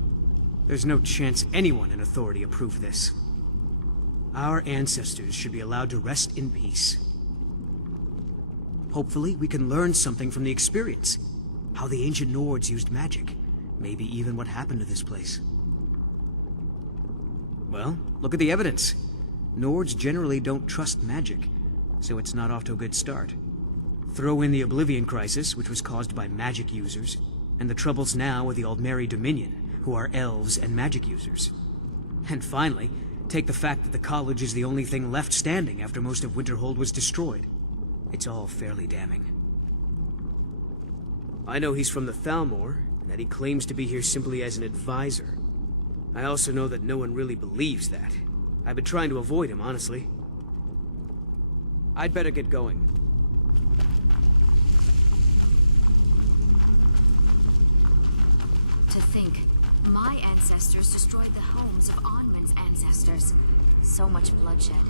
There's no chance anyone in authority approved this. Our ancestors should be allowed to rest in peace. Hopefully, we can learn something from the experience. How the ancient Nords used magic. Maybe even what happened to this place. Well, look at the evidence. Nords generally don't trust magic, so it's not off to a good start. Throw in the Oblivion Crisis, which was caused by magic users, and the troubles now with the Aldmeri Dominion, who are elves and magic users. And finally, take the fact that the college is the only thing left standing after most of Winterhold was destroyed. It's all fairly damning. I know he's from the Thalmor, that he claims to be here simply as an advisor. I also know that no one really believes that. I've been trying to avoid him, honestly. I'd better get going. To think, my ancestors destroyed the homes of Onmund's ancestors. So much bloodshed.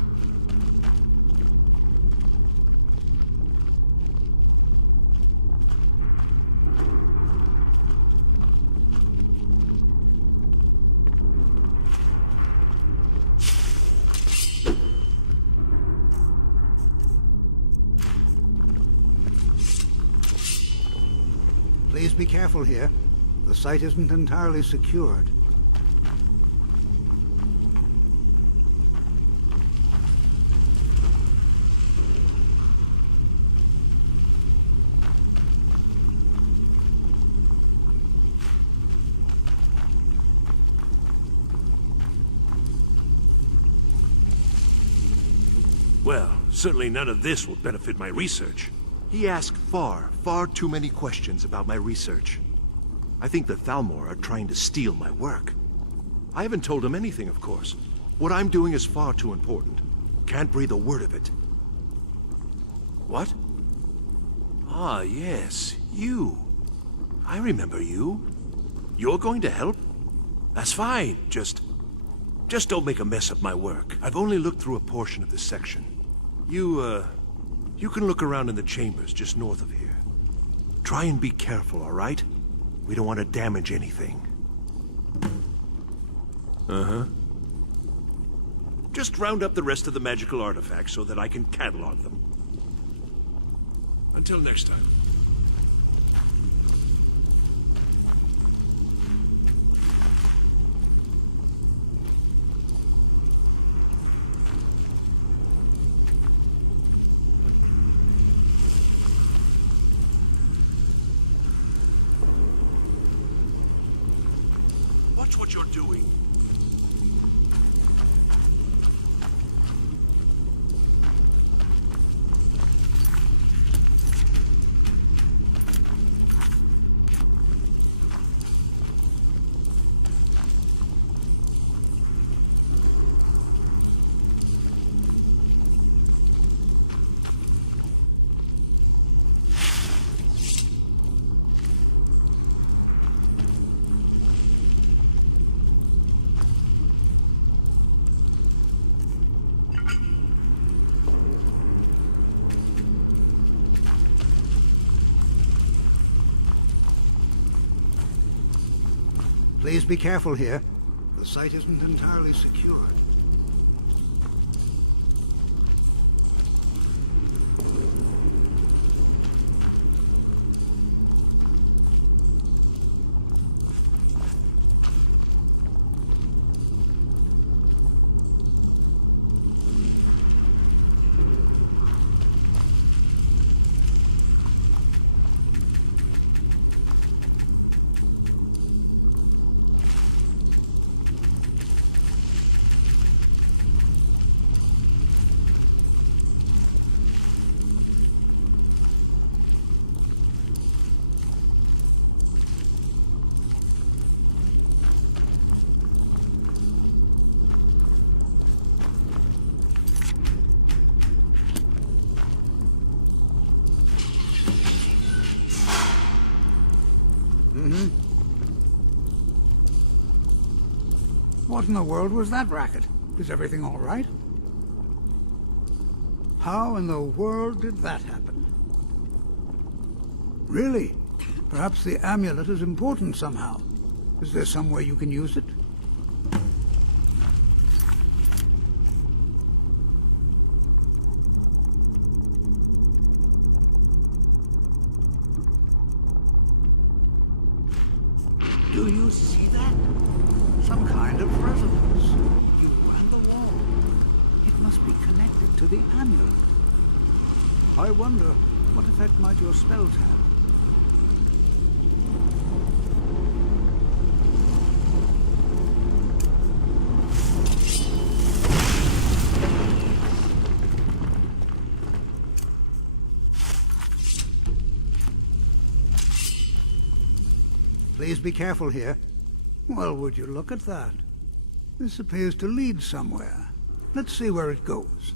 Please be careful here. The site isn't entirely secured. Well, certainly none of this will benefit my research. He asked far too many questions about my research. I think the Thalmor are trying to steal my work. I haven't told him anything, of course. What I'm doing is far too important. Can't breathe a word of it. What? Ah, yes, you. I remember you. You're going to help? That's fine, just don't make a mess of my work. I've only looked through a portion of this section. You can look around in the chambers just north of here. Try and be careful, all right? We don't want to damage anything. Uh-huh. Just round up the rest of the magical artifacts so that I can catalog them. Until next time. Watch what you're doing. Please be careful here. The site isn't entirely secured. What in the world was that racket? Is everything all right? How in the world did that happen? Really? Perhaps the amulet is important somehow. Is there some way you can use it? Do you see that? Some kind of resonance. You and the wall. It must be connected to the amulet. I wonder what effect might your spells have. Please be careful here. Well, would you look at that? This appears to lead somewhere. Let's see where it goes.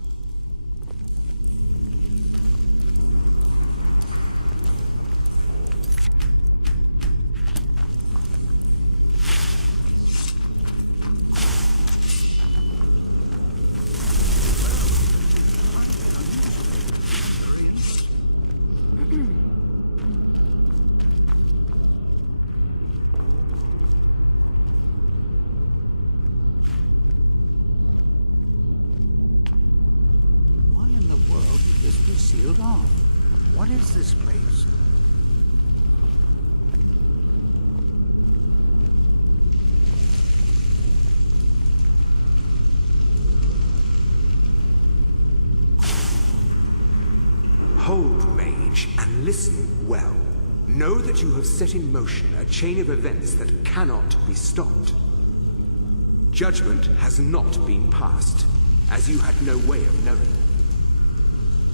Well, this is highly unusual and very interesting. Set in motion a chain of events that cannot be stopped. Judgment has not been passed, as you had no way of knowing.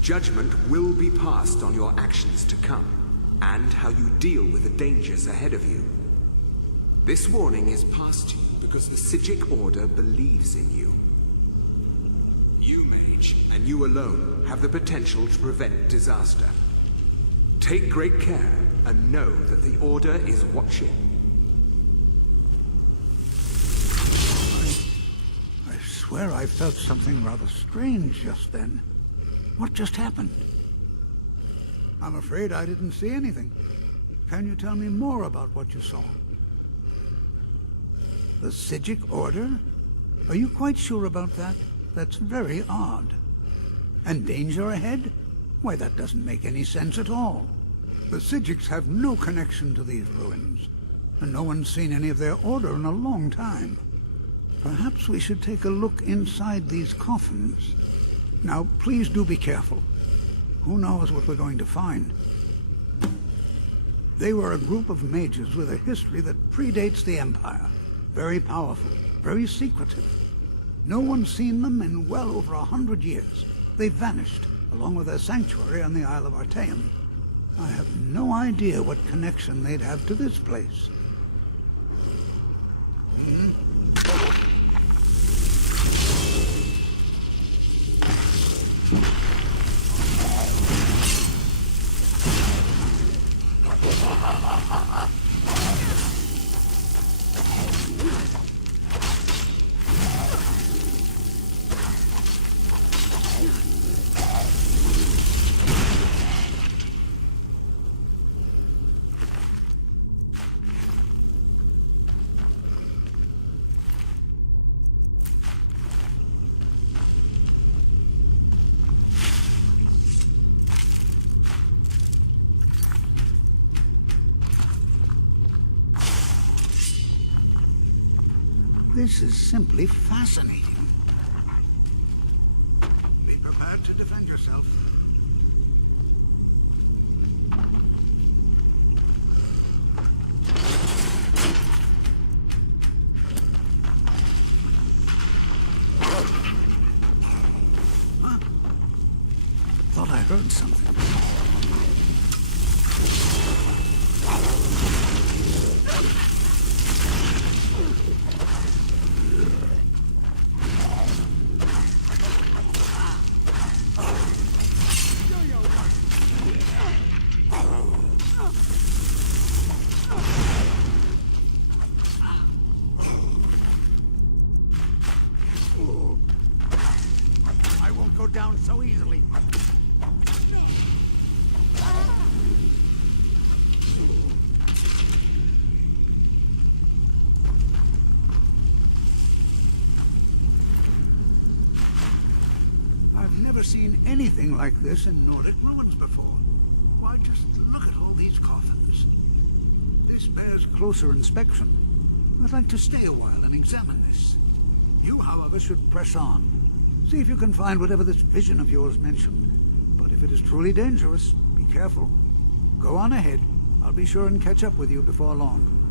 Judgment will be passed on your actions to come, and how you deal with the dangers ahead of you. This warning is passed to you because the Psijic Order believes in you. You, Mage, and you alone, have the potential to prevent disaster. Take great care, and know that the Order is watching. I swear I felt something rather strange just then. What just happened? I'm afraid I didn't see anything. Can you tell me more about what you saw? The Psijic Order? Are you quite sure about that? That's very odd. And danger ahead? Why, that doesn't make any sense at all. The Psijics have no connection to these ruins, and no one's seen any of their order in a long time. Perhaps we should take a look inside these coffins. Now, please do be careful. Who knows what we're going to find? They were a group of mages with a history that predates the Empire. Very powerful, very secretive. No one's seen them in well over 100 years. They vanished, along with their sanctuary on the Isle of Artaeum. I have no idea what connection they'd have to this place. simply fascinating. Be prepared to defend yourself. Huh? Thought I heard something. Never seen anything like this in Nordic ruins before. Why, just look at all these coffins. This bears closer inspection. I'd like to stay a while and examine this. You, however, should press on. See if you can find whatever this vision of yours mentioned. But if it is truly dangerous, be careful. Go on ahead. I'll be sure and catch up with you before long.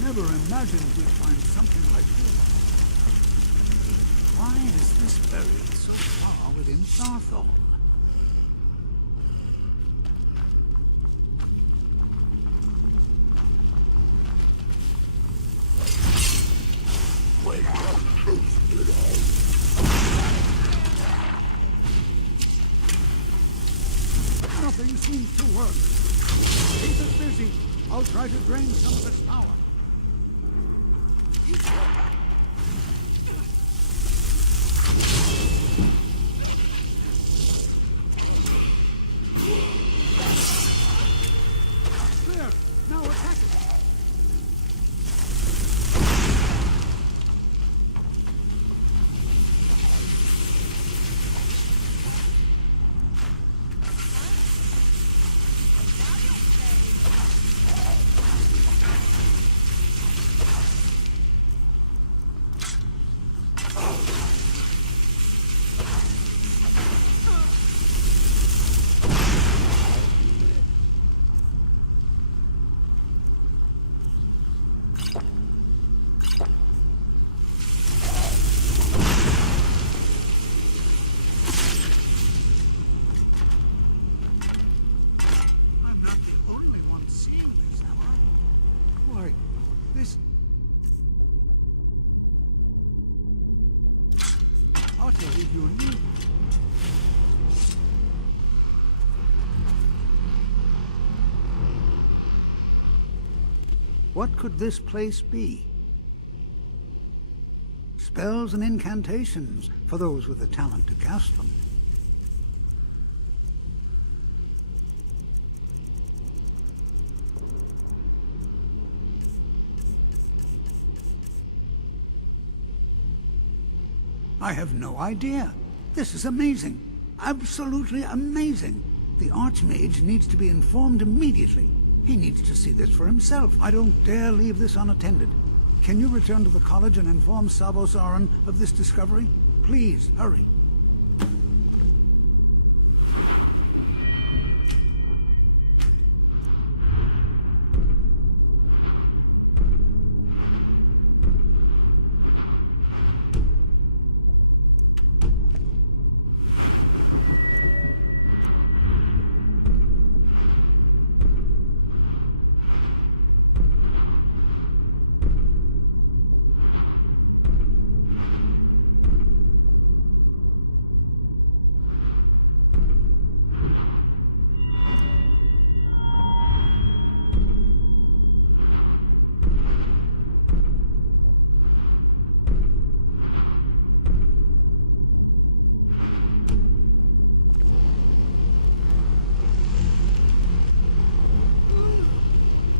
never imagined we'd find something like this. Why is this buried so far within Sarthorn? What could this place be? Spells and incantations for those with the talent to cast them. I have no idea. This is amazing. Absolutely amazing. The Archmage needs to be informed immediately. He needs to see this for himself. I don't dare leave this unattended. Can you return to the college and inform Sabo Zarin of this discovery? Please, hurry.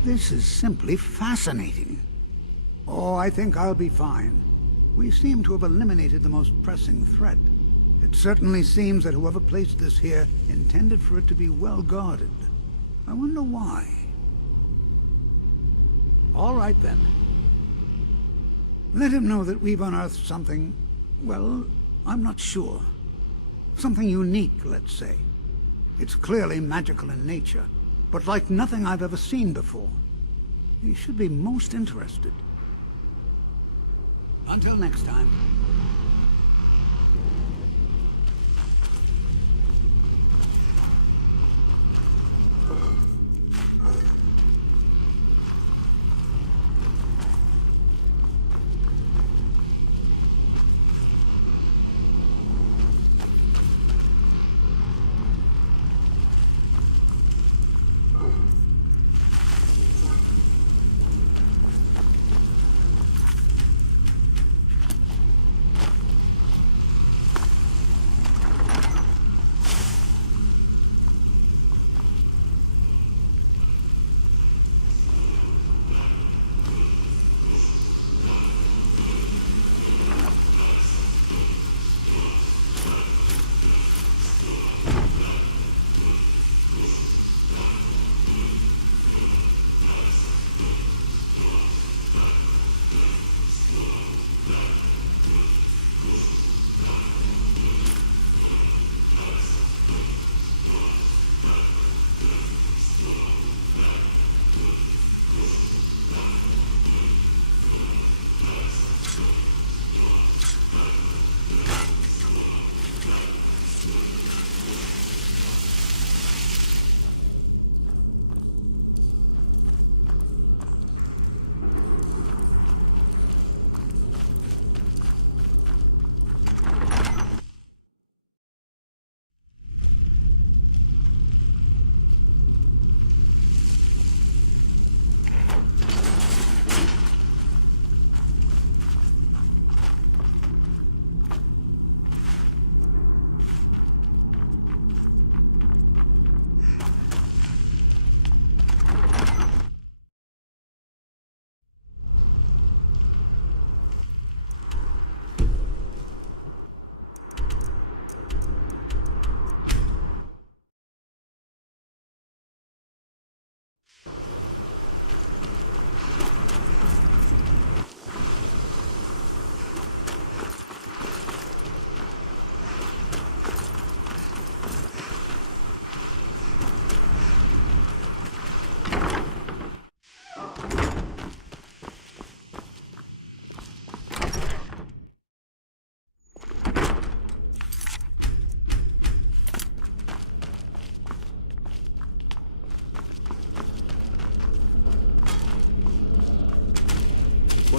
This is simply fascinating. Oh, I think I'll be fine. We seem to have eliminated the most pressing threat. It certainly seems that whoever placed this here intended for it to be well guarded. I wonder why. All right, then. Let him know that we've unearthed something, well, I'm not sure. Something unique, let's say. It's clearly magical in nature, but like nothing I've ever seen before. You should be most interested. Until next time.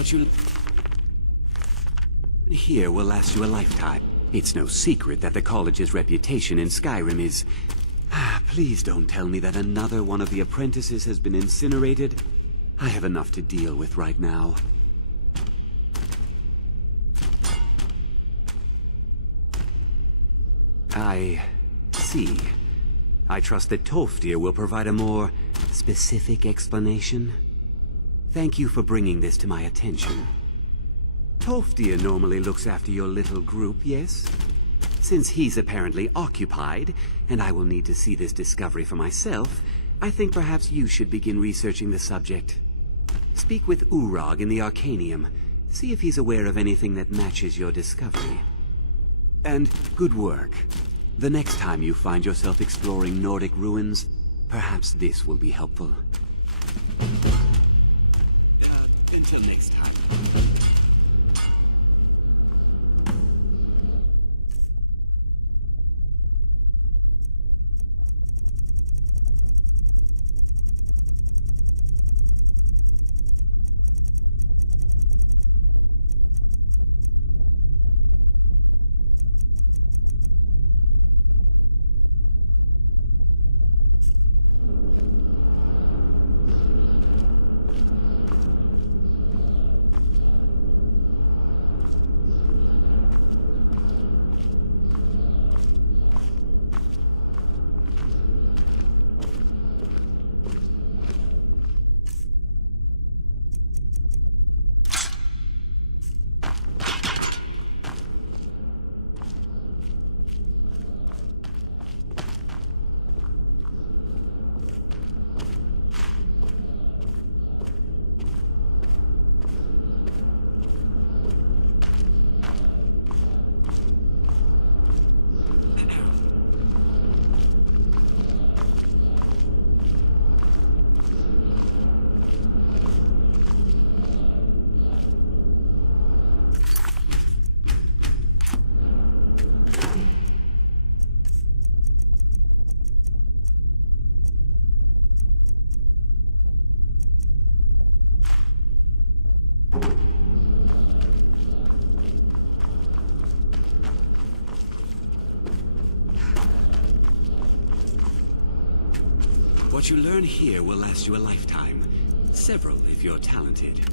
What you here will last you a lifetime. It's no secret that the college's reputation in Skyrim is... Please don't tell me that another one of the apprentices has been incinerated. I have enough to deal with right now. I see. I trust that Tolfdir will provide a more specific explanation. Thank you for bringing this to my attention. Tolfdir normally looks after your little group, yes? Since he's apparently occupied, and I will need to see this discovery for myself, I think perhaps you should begin researching the subject. Speak with Urag in the Arcanium. See if he's aware of anything that matches your discovery. And good work. The next time you find yourself exploring Nordic ruins, perhaps this will be helpful. Until next time. What you learn here will last you a lifetime. Several if you're talented.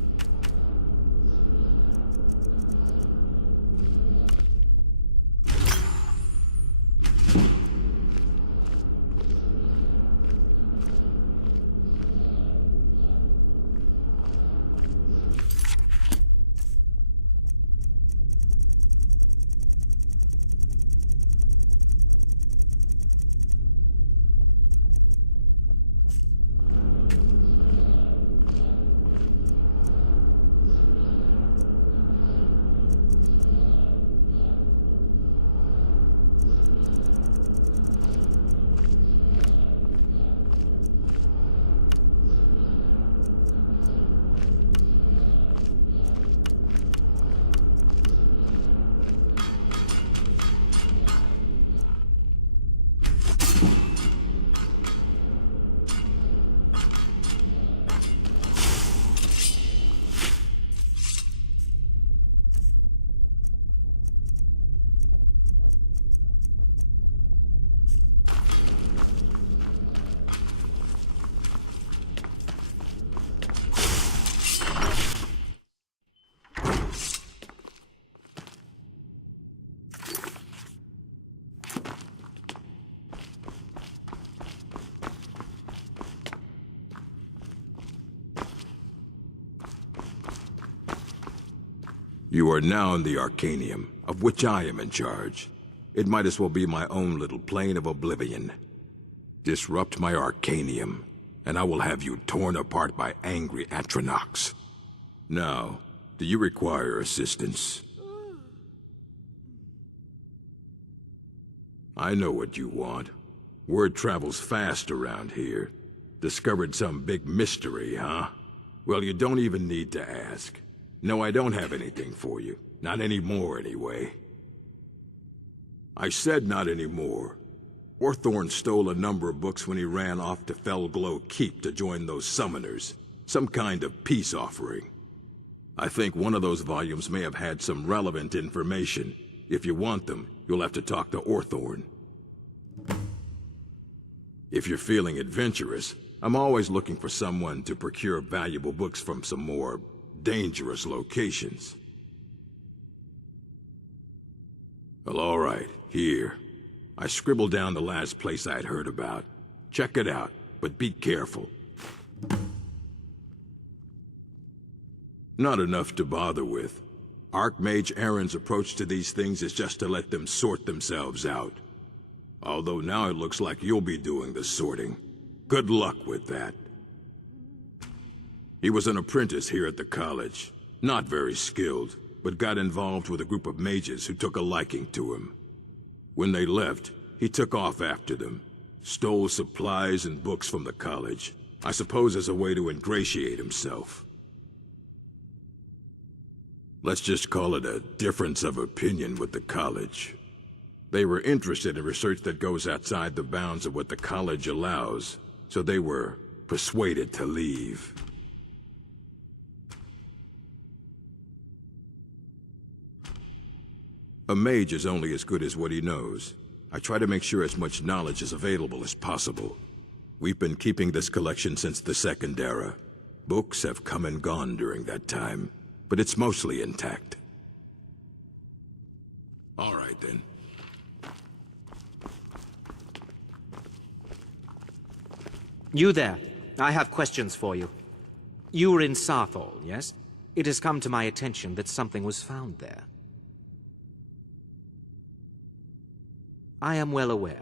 You are now in the Arcanium, of which I am in charge. It might as well be my own little plane of oblivion. Disrupt my Arcanium, and I will have you torn apart by angry Atronachs. Now, do you require assistance? I know what you want. Word travels fast around here. Discovered some big mystery, huh? Well, you don't even need to ask. No, I don't have anything for you. Not anymore, anyway. I said not anymore. Orthorn stole a number of books when he ran off to Felglow Keep to join those summoners. Some kind of peace offering. I think one of those volumes may have had some relevant information. If you want them, you'll have to talk to Orthorn. If you're feeling adventurous, I'm always looking for someone to procure valuable books from some more dangerous locations. Well, all right, here. I scribbled down the last place I'd heard about. Check it out, but be careful. Not enough to bother with. Archmage Aaron's approach to these things is just to let them sort themselves out. Although now it looks like you'll be doing the sorting. Good luck with that. He was an apprentice here at the college. Not very skilled, but got involved with a group of mages who took a liking to him. When they left, he took off after them. Stole supplies and books from the college. I suppose as a way to ingratiate himself. Let's just call it a difference of opinion with the college. They were interested in research that goes outside the bounds of what the college allows, so they were persuaded to leave. A mage is only as good as what he knows. I try to make sure as much knowledge is available as possible. We've been keeping this collection since the Second Era. Books have come and gone during that time, but it's mostly intact. All right, then. You there. I have questions for you. You were in Sarthorn, yes? It has come to my attention that something was found there. I am well aware.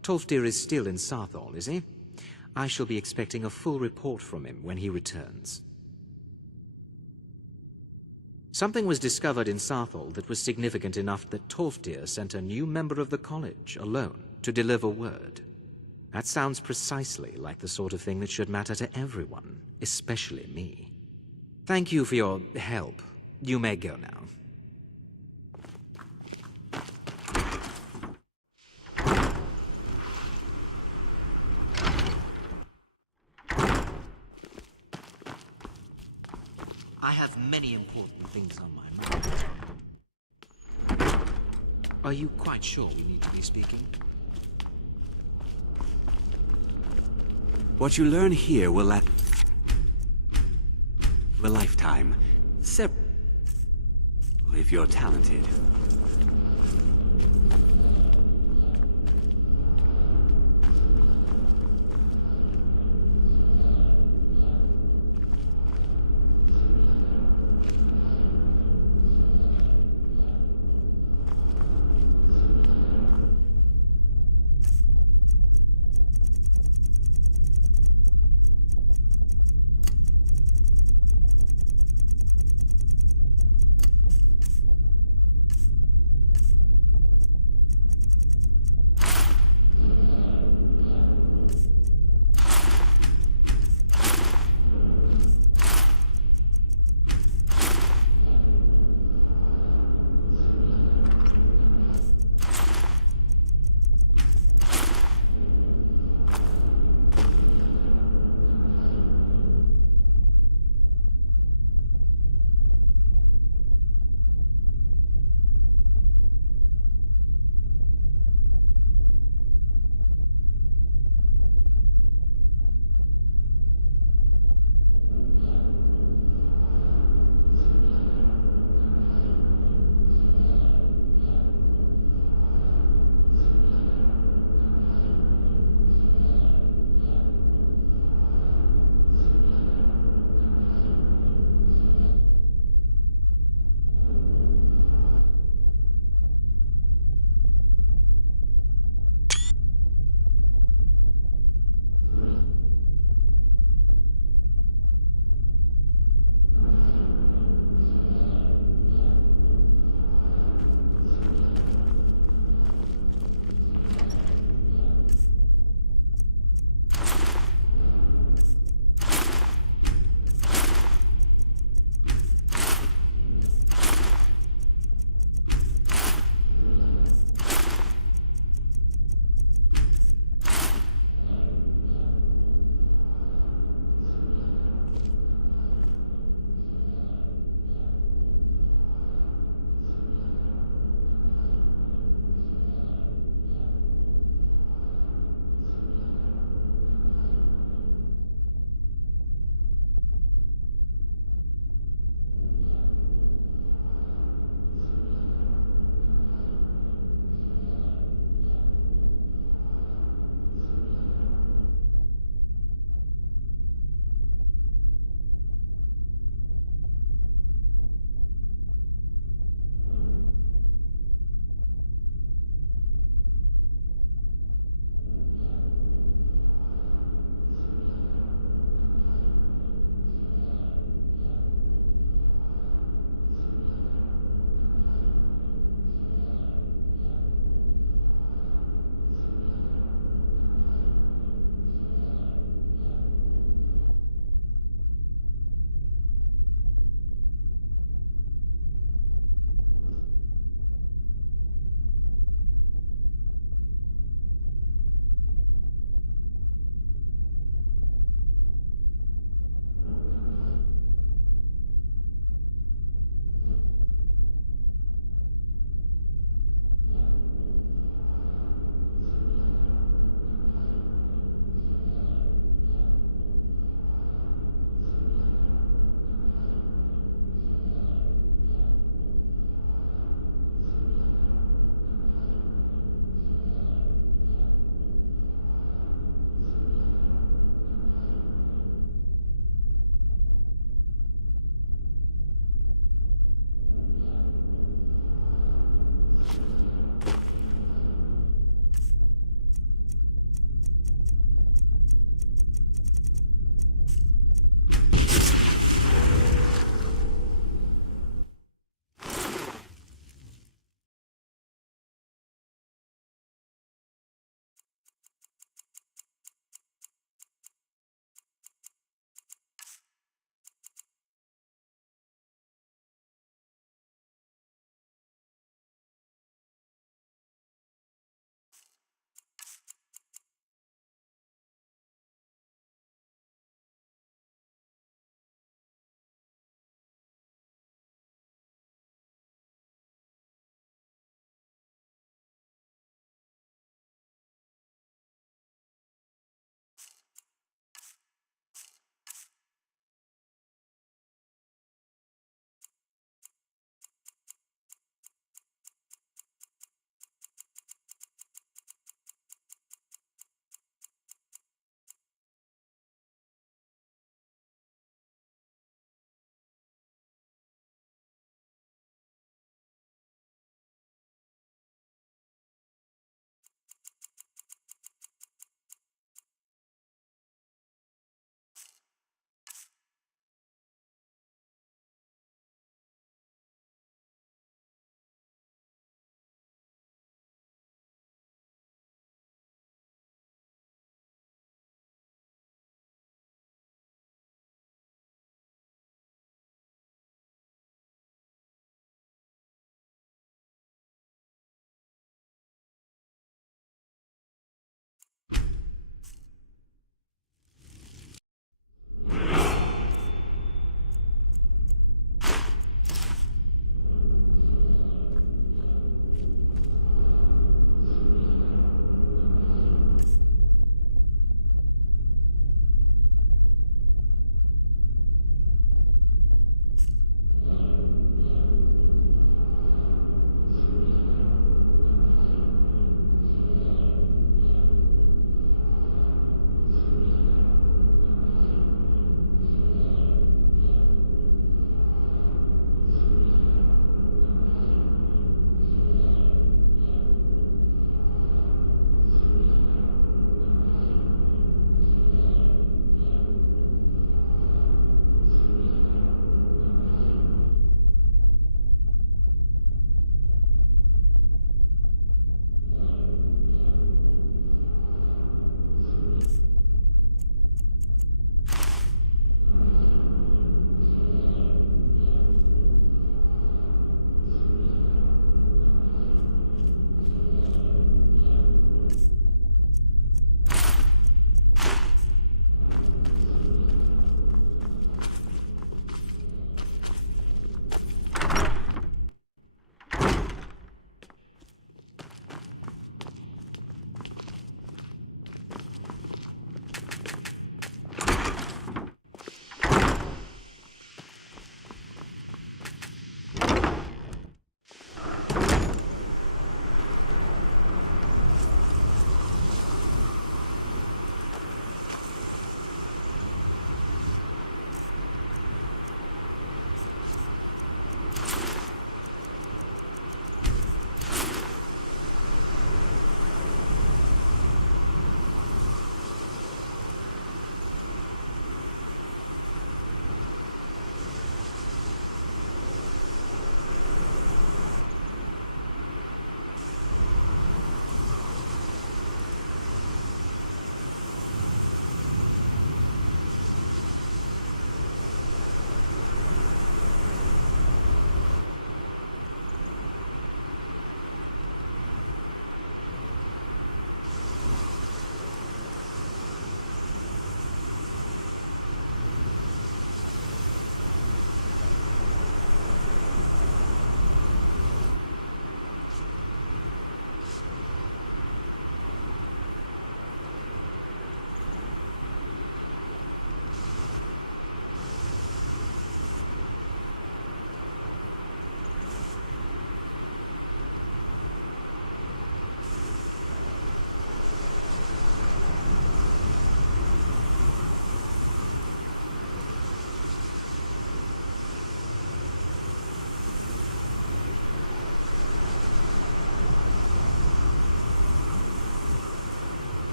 Tolfdir is still in Sarthorn, is he? I shall be expecting a full report from him when he returns. Something was discovered in Sarthorn that was significant enough that Tolfdir sent a new member of the college alone to deliver word. That sounds precisely like the sort of thing that should matter to everyone, especially me. Thank you for your help. You may go now. I have many important things on my mind. Are you quite sure we need to be speaking? What you learn here will last a lifetime. If you're talented.